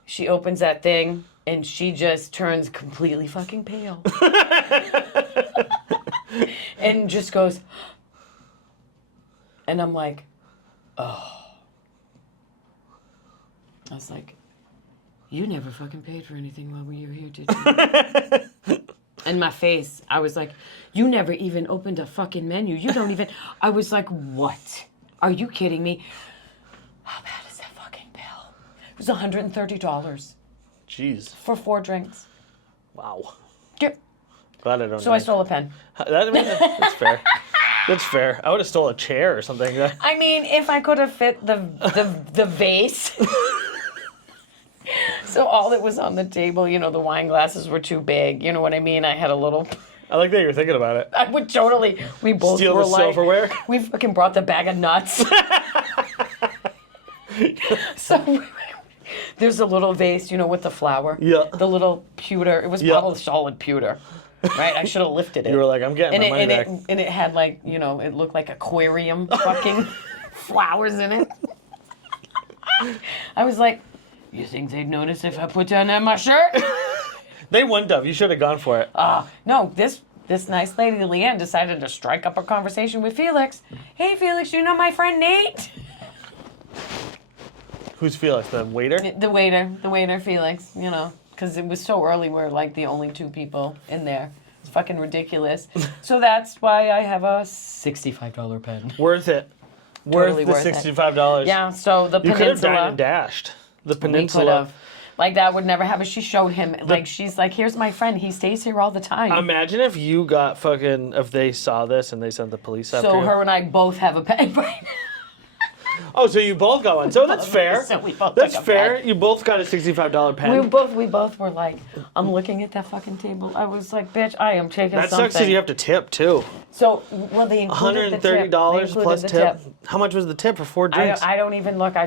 She opens that thing, and she just turns completely fucking pale. And just goes, and I'm like, oh. I was like, you never fucking paid for anything while we were here, did you? And my face, I was like, you never even opened a fucking menu. You don't even... I was like, what? Are you kidding me? How bad is that fucking bill? It was $130. Jeez. For 4 drinks. Wow. Yep. Glad I don't So I stole a pen. That's fair. That's fair. I would have stole a chair or something. I mean, if I could have fit the vase... So all that was on the table, the wine glasses were too big. You know what I mean? I had a little... I like that you're thinking about it. I would totally... We both steal were the like... silverware? We fucking brought the bag of nuts. So there's a little vase, with the flower. Yeah. The little pewter. It was probably solid pewter. Right? I should have lifted it. You were like, I'm getting my money back. And it had like, it looked like aquarium fucking flowers in it. I was like... You think they'd notice if I put down my shirt? They wouldn't have. You should have gone for it. No, this nice lady, Leanne, decided to strike up a conversation with Felix. Hey, Felix, you know my friend Nate? Who's Felix? The waiter? The waiter, Felix, because it was so early. We're like the only 2 people in there. It's fucking ridiculous. So that's why I have a $65 pen. Worth it. Totally worth the $65. Yeah, so the You could have peninsula. dined and dashed. The peninsula. We could have. Like, that would never happen. She showed him, she's like, here's my friend. He stays here all the time. Imagine if you got if they saw this and they sent the police after you. So her and I both have a pen right now. Oh, so you both got one. So that's fair. So we both That's took a fair. pen. You both got a $65 pen. We both were like, I'm looking at that fucking table. I was like, bitch, I am taking That something. sucks because you have to tip too. So, well, they included the tip. $130 They plus included the tip. How much was the tip for 4 drinks? I don't even look. I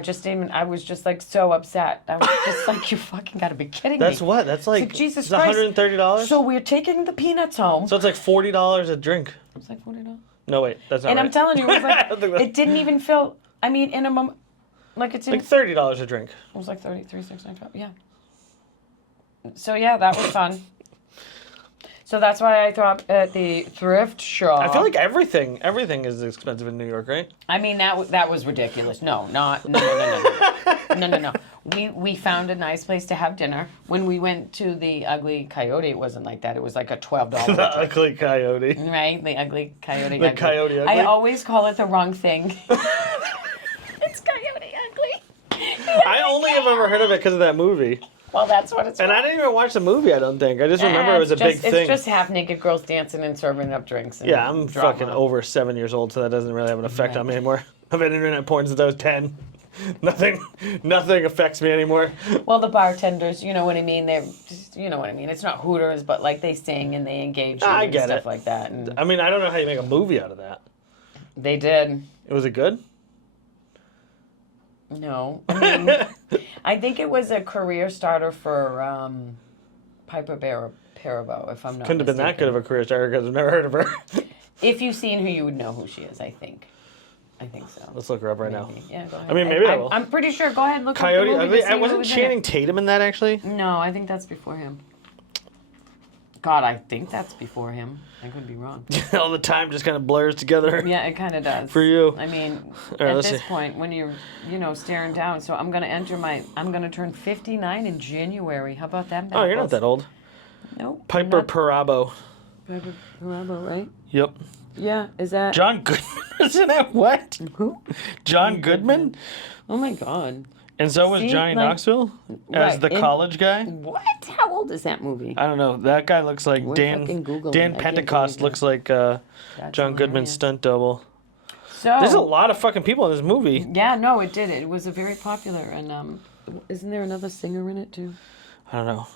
was just like so upset. I was just like, you fucking gotta be kidding That's me. what? That's like Jesus it's Christ. $130. So we're taking the peanuts home. So it's like $40 a drink. It's like $40. No, wait, that's not And right. I'm telling you, it was I like don't think that- it didn't even feel. I mean, in a moment, like it didn't. like $30 a drink. It was like 33, 695. Yeah. So yeah, that was fun. So that's why I thought at the thrift shop. I feel like everything is expensive in New York, right? I mean that was ridiculous. No. We found a nice place to have dinner. When we went to the Ugly Coyote, it wasn't like that. It was like a $12 The drink. ugly coyote. Right? The Ugly Coyote. The Coyote Ugly? I always call it the wrong thing. It's Coyote Ugly. I only have ever heard of it because of that movie. Well, that's what it's And I didn't even watch the movie, I don't think. I just remember it was a big It's thing. just half-naked girls dancing and serving up drinks. And Yeah, I'm drama. fucking over 7 years old, so that doesn't really have an effect on me anymore. I've had internet porn since I was 10. Nothing affects me anymore. Well, the bartenders, you know what I mean? They're just, you know what I mean? It's not Hooters, but like they sing and they engage you I and get stuff it. like that. And I mean, I don't know how you make a movie out of that. they did. Was it good? No. I mean, I think it was a career starter for Piper Perabo, if I'm not Couldn't have been that good of a career starter because I've never heard of her. If you've seen her, you would know who she is, I think. I think so. Let's look her up right now. Maybe. Yeah, go ahead. I mean, maybe I will. I'm pretty sure. Go ahead and look Coyote up the Ugly. movie to see I who wasn't was in Channing it. Tatum in that, actually? No, I think that's before him. God, I think that's before him. I could be wrong. All the time just kind of blurs together. Yeah, it kind of does. For you. I mean, right, at let's this see. point, when you're, staring down, so I'm going to turn 59 in January. How about that? Oh, you're not that old. Nope. Piper Perabo. Piper Perabo, right? Yep. Yeah, is that? John Goodman is in it? What? Who? John Goodman? Oh my God. And so was See, Johnny like- Knoxville as Right, the and- college guy? What? How old is that movie? I don't know. That guy looks like We're Dan. fucking Googling. Dan I can't Pentecost believe looks that. like That's John Goodman's hilarious. stunt double. So There's a lot of fucking people in this movie. Yeah, no, it did. It was a very popular, and isn't there another singer in it too? I don't know.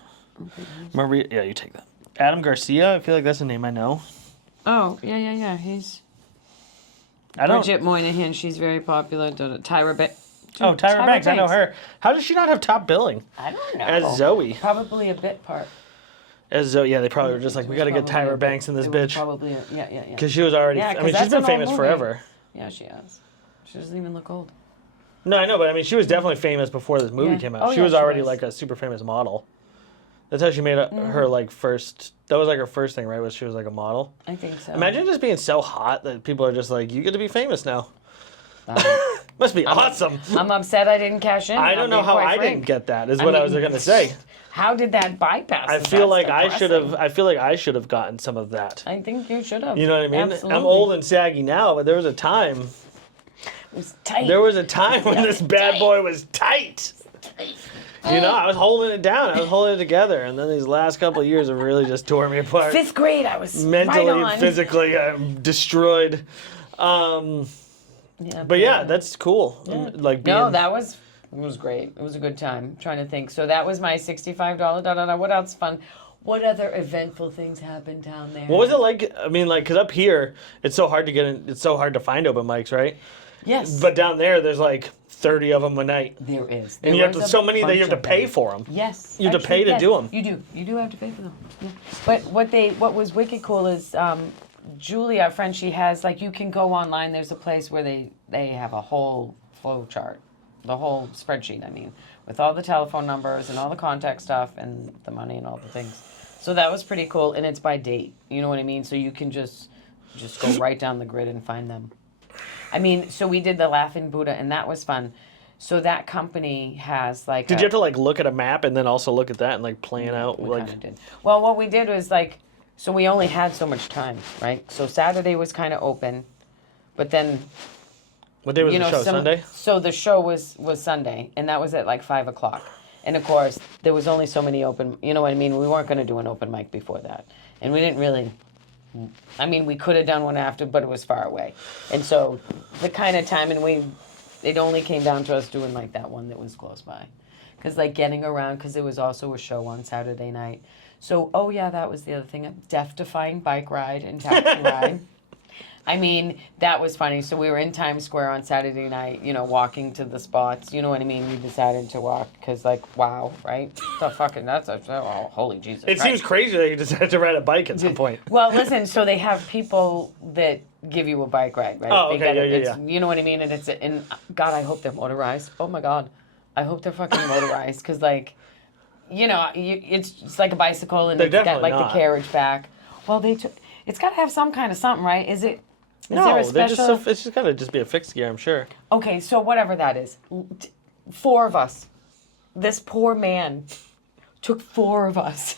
Okay. Maria, yeah, you take that. Adam Garcia. I feel like that's a name I know. Oh, yeah. He's I don't. Bridget Moynihan. She's very popular. Tyra Banks. Oh, Tyra Banks. I know her. How does she not have top billing? I don't know. As Zoe. Probably a bit part. As Zoe, yeah, they probably were just like, we got to get Probably a Tyra bit- Banks in this it was bitch. Probably, yeah. Because she was already. Yeah, I 'cause mean, she's that's been an old famous movie. forever. Yeah, she has. She doesn't even look old. No, I know, but I mean, she was definitely famous before this movie Yeah. came out. Oh, she yeah, was she already was. like a super famous model. That's how she made her like first. That was like her first thing, right? Was she was like a model. I think so. Imagine just being so hot that people are just like, you get to be famous now. Um, Must be awesome. I'm upset I didn't cash in. I don't know how I didn't get that. Is what I was gonna say. How did that bypass? I us? feel That's like I should depressing. have. I feel like I should have gotten some of that. I think you should have. You know what I mean? Absolutely. I'm old and saggy now, but there was a time. It was tight. There was a time when this bad Tight. boy was tight. You know, I was holding it down. I was holding it together, and then these last couple of years have really just tore me apart. 5th grade. I was Mentally, right on. physically, I'm destroyed. Yeah, But yeah, that's cool. Like being, No, that was it was great. It was a good time. I'm trying to think. So that was my $65. What else fun? What other eventful things happened down there? What was it like? I mean, like, cause up here, it's so hard to get in. It's so hard to find open mics, right? Yes. But down there, there's like 30 of them a night, there is. and you have to, so many that you have to pay for them. Yes. You have to pay to do 'em. You do. You do have to pay for them. Yeah. But what was wicked cool is Julie, our friend, she has like you can go online. There's a place where they have a whole flow chart, the whole spreadsheet. I mean, with all the telephone numbers and all the contact stuff and the money and all the things. So that was pretty cool, and it's by date. You know what I mean? So you can just go right down the grid and find them. I mean, so we did the Laughing Buddha, and that was fun. So that company has like. Did you have to like look at a map and then also look at that and like plan out We like? kind of did. Well, what we did was like, so we only had so much time, right? So Saturday was kind of open, but then What day was the show? Sunday. So the show was Sunday, and that was at like 5:00. And of course, there was only so many open. You know what I mean? We weren't going to do an open mic before that, and we didn't really. I mean, we could have done one after, but it was far away, and so the kind of time, and it only came down to us doing like that one that was close by. Because like getting around, because there was also a show on Saturday night. So, oh yeah, that was the other thing. A death-defying bike ride and taxi ride. I mean, that was funny. So we were in Times Square on Saturday night, you know, walking to the spots. You know what I mean? We decided to walk because, like, wow, right? The fucking, oh, holy Jesus. It seems crazy that you decided to ride a bike at some point. Well, listen, so they have people that give you a bike ride, right? Oh, okay, yeah. You know what I mean? And God, I hope they're motorized. Oh my God. I hope they're fucking motorized because, like, you know, it's like a bicycle and it's got, like, the carriage back. Well, it's got to have some kind of something, right? Is there a special... it's just got to just be a fixed gear, I'm sure. Okay, so whatever that is. 4 of us. This poor man took 4 of us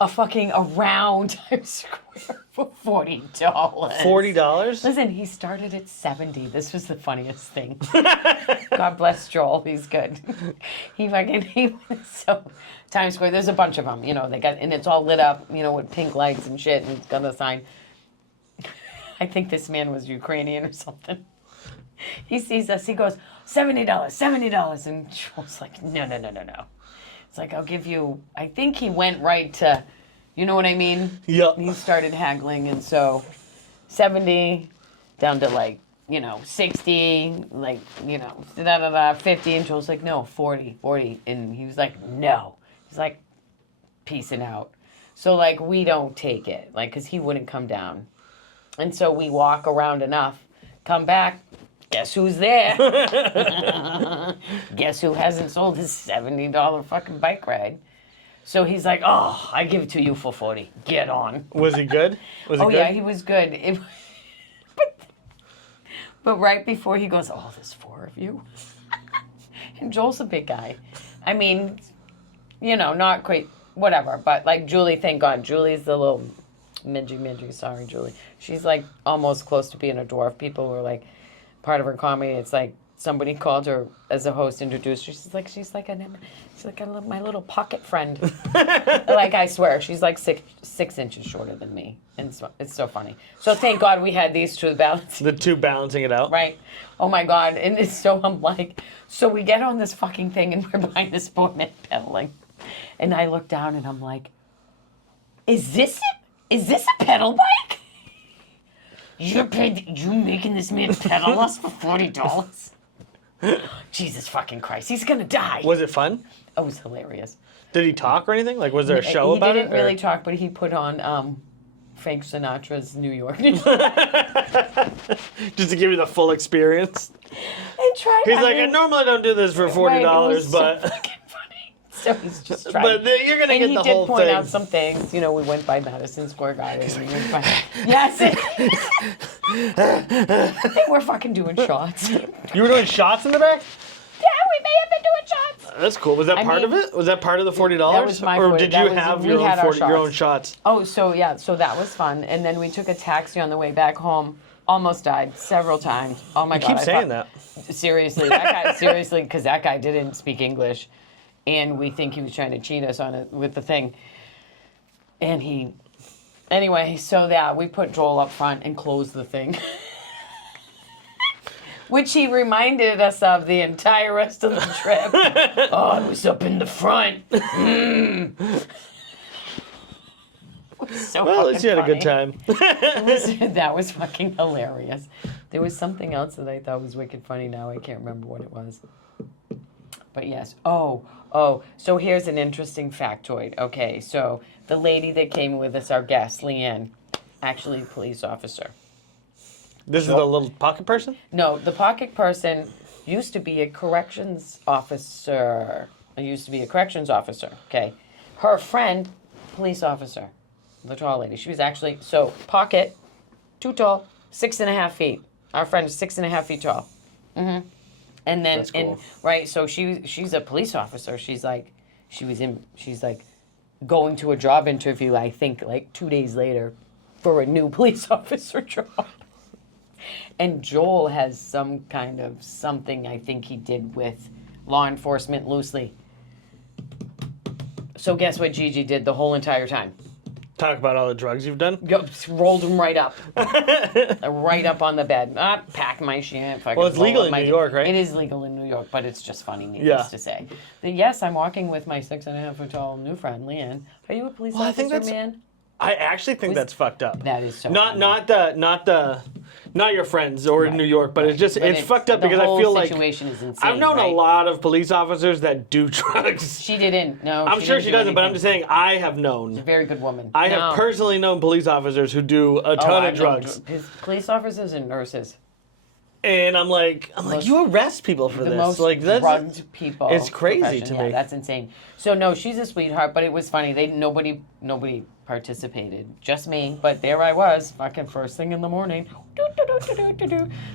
around Times Square for $40. $40? Listen, he started at 70. This was the funniest thing. God bless Joel. He's good. He so Times Square. There's a bunch of them. You know, and it's all lit up. You know, with pink lights and shit, and it's got a sign. I think this man was Ukrainian or something. He sees us. He goes, $70, and Joel's like, no. It's like, I'll give you, I think he went right to, you know what I mean? Yeah. He started haggling, and so 70 down to, like, you know, 60, like, you know, 50, and Joel's like, no, 40, and he was like, no. He's like, peacing out. So, like, we don't take it, like, because he wouldn't come down. And so we walk around enough, come back, guess who's there? Guess who hasn't sold his $70 fucking bike ride? So he's like, oh, I give it to you for 40. Get on. Was he good? Yeah, he was good. But right before he goes, oh, there's 4 of you. And Joel's a big guy. I mean, you know, not quite, whatever. But like Julie, thank God. Julie's the little midgy. Sorry, Julie. She's like almost close to being a dwarf. People were like, part of her comedy, it's like somebody called her as a host, introduced her. She's like my little pocket friend. Like, I swear, she's like 6 inches shorter than me, and it's so funny. So thank God we had these 2 balancing. The 2 balancing it out. Right. Oh my God. And it's so, I'm like, so we get on this fucking thing and we're behind this poor man pedaling, and I look down and I'm like, is this a pedal bike? You making this man pedal us for $40? Jesus fucking Christ, he's gonna die. Was it fun? Oh, it was hilarious. Did he talk or anything? Like, was there a show about it? He didn't really talk, but he put on Frank Sinatra's New York. Just to give you the full experience. He's I normally don't do this for $40, but... So fucking funny. So he's just trying. But you're going to get the whole thing. And he did point out some things. You know, we went by Madison Square Garden. And we went by... Yes. I think we're fucking doing shots. You were doing shots in the back? Yeah, we may have been doing shots. That's cool. Was that part of it? Was that part of the $40? That was my or did you have your own shots? Oh, so yeah, so that was fun. And then we took a taxi on the way back home. Almost died several times. Oh my God. You keep saying that. Seriously, because that guy didn't speak English. And we think he was trying to cheat us on it with the thing. And anyway, so yeah, we put Joel up front and closed the thing. Which he reminded us of the entire rest of the trip. Oh, I was up in the front. So well, at least you had a good time. That was fucking hilarious. There was something else that I thought was wicked funny now. I can't remember what it was. But yes. Oh, so here's an interesting factoid. Okay, so the lady that came with us, our guest, Leanne, actually a police officer. This is the little pocket person? No, the pocket person used to be a corrections officer. Okay. Her friend, police officer. The tall lady. She was actually, so pocket, too tall, 6.5 feet. Our friend is 6.5 feet tall. Mm-hmm. And then, that's cool. Right, so she's a police officer. She's like going to a job interview, I think, like 2 days later for a new police officer job. And Joel has some kind of something I think he did with law enforcement loosely. So guess what Gigi did the whole entire time? Talk about all the drugs you've done. Yep, rolled them right up. Right up on the bed. Pack my shit. Well, it's legal in New York, right? It is legal in New York, but it's just funny, needless to say. Yes, I'm walking with my 6.5-foot tall new friend, Leanne. Are you a police officer, man? I actually think that's fucked up. That is so not funny. not your friends or in New York, but it's fucked up because I feel like the situation is insane. I've known a lot of police officers that do drugs. She didn't. No, I'm sure she doesn't, but I'm just saying I have known. She's a very good woman. I have personally known police officers who do a ton of drugs. Police officers and nurses. And I'm like, you arrest people for this. Most like that's drugged people. It's crazy to me. Yeah, that's insane. So no, she's a sweetheart, but it was funny. Nobody participated, just me. But there I was, fucking first thing in the morning,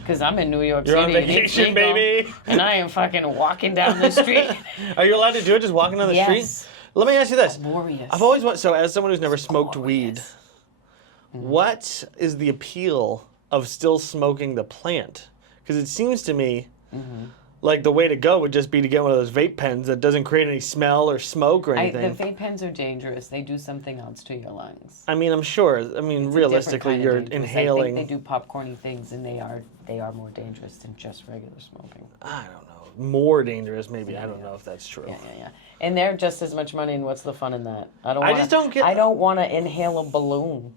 because I'm in New York City. You're on vacation, baby. And I am fucking walking down the street. Are you allowed to do it? Just walking down the street? Let me ask you this. Glorious. I've always wanted. So as someone who's never smoked weed, what is the appeal of still smoking the plant? Because it seems to me like the way to go would just be to get one of those vape pens that doesn't create any smell or smoke or anything. The vape pens are dangerous. They do something else to your lungs. I mean, I'm sure. I mean, realistically, you're inhaling. I think they do popcorny things, and they are more dangerous than just regular smoking. I don't know. More dangerous, maybe. I don't know if that's true. Yeah. And they're just as much money, and what's the fun in that? I don't want to inhale a balloon.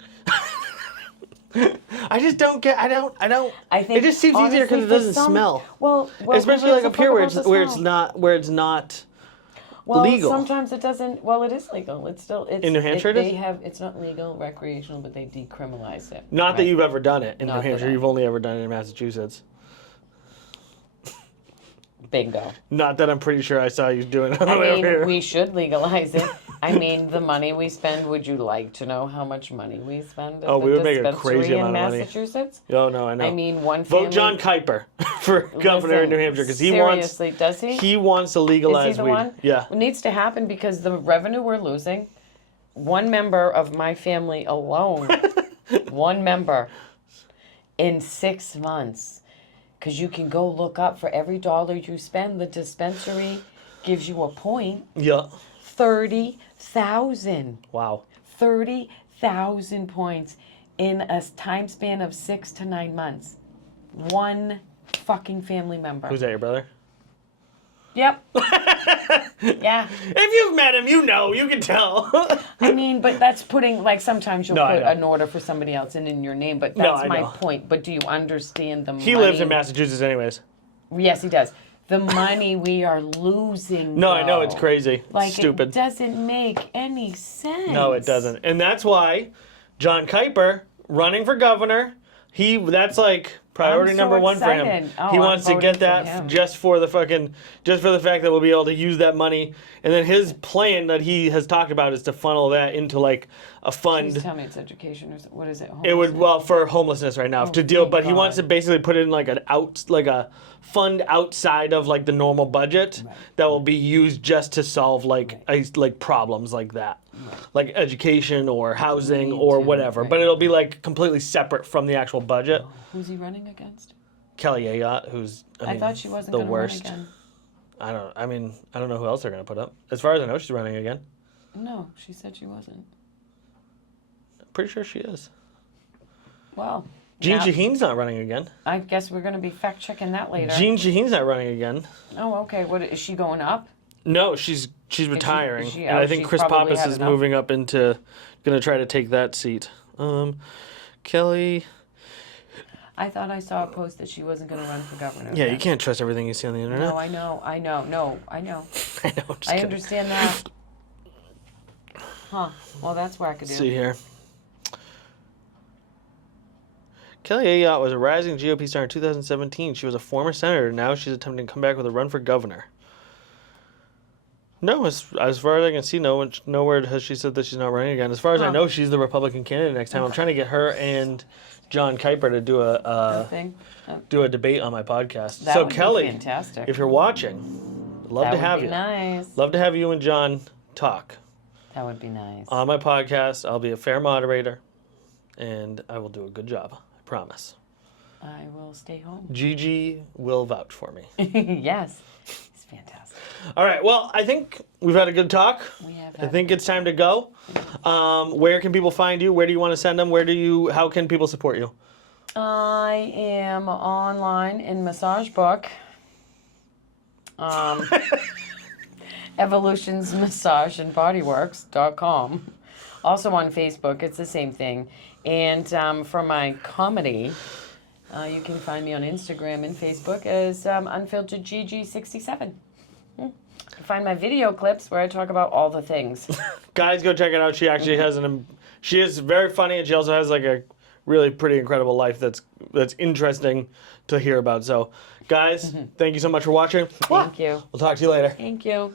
I just don't get. I don't. I think it just seems easier because it doesn't smell. Well, especially like up here where it's not legal. Sometimes it doesn't. Well, it is legal. It's still. In New Hampshire, it's not legal, recreational, but they decriminalize it. Not that you've ever done it in New Hampshire. You've only ever done it in Massachusetts. Bingo. Not that I'm pretty sure I saw you doing it on the way over here. We should legalize it. I mean, the money we spend, would you like to know how much money we spend at the we would make a crazy dispensary amount in of money. Massachusetts? Oh, no, I know. I mean, one family... Vote John Kuiper for governor in New Hampshire because seriously, does he? He wants to legalize Is he the weed. one? Yeah. It needs to happen because the revenue we're losing, one member of my family alone, one member, in 6 months, because you can go look up for every dollar you spend, the dispensary gives you a point. Yeah. 30,000. Wow. 30,000 points in a time span of 6 to 9 months. One fucking family member. Who's that, your brother? Yep. Yeah. If you've met him, you know. You can tell. I mean, but that's putting, like, sometimes you'll put an order for somebody else in your name, but that's my point. But do you understand the money? He lives in Massachusetts anyways. Yes, he does. The money we are losing. No, I know, it's crazy. Like, stupid. It doesn't make any sense. No, it doesn't. And that's why John Kuiper, running for governor, that's like priority number one for him. He wants to get that just for the fact that we'll be able to use that money. And then his plan that he has talked about is to funnel that into like a fund. Please tell me it's education or what is it? It would for homelessness right now to deal, but he wants to basically put it in like a fund outside of like the normal budget that will be used just to solve like problems like that. Like education or housing or whatever, but it'll be like completely separate from the actual budget. Who's he running against? Kelly Ayotte, who's I thought she wasn't the worst. Run again. I don't know who else they're gonna put up. As far as I know, she's running again. No, she said she wasn't. Pretty sure she is. Well, Jean Shaheen's not running again. I guess we're gonna be fact checking that later. Jean Shaheen's not running again. Oh, okay. What is she going up? No, she's retiring, and I think Chris Pappas is moving up into, gonna try to take that seat. Kelly. I thought I saw a post that she wasn't gonna run for governor. Yeah, you can't trust everything you see on the internet. No, I know. I know. I know. I understand that. Huh. Well, that's wackadoo. Let's see here. Kelly Ayotte was a rising GOP star in 2017. She was a former senator. Now she's attempting to come back with a run for governor. No, as far as I can see, nowhere has she said that she's not running again. As far as I know, she's the Republican candidate next time. I'm trying to get her and John Kuiper to do a debate on my podcast. That so would Kelly, be fantastic. if you're watching, love to have you. Nice. Love to have you and John talk. That would be nice. On my podcast, I'll be a fair moderator, and I will do a good job. I promise. I will stay home. Gigi will vouch for me. Yes. He's fantastic. All right. Well, I think we've had a good talk. We have. I think it's time to go. Where can people find you? Where do you want to send them? How can people support you? I am online in Massage Book. Evolutions Massage and Bodyworks.com. Also on Facebook, it's the same thing. And for my comedy, you can find me on Instagram and Facebook as Unfiltered Gigi 67. You can find my video clips where I talk about all the things. Guys, go check it out. She actually has she is very funny, and she also has like a really pretty incredible life that's interesting to hear about. So, guys, thank you so much for watching. Thank you. We'll talk to you later. Thank you.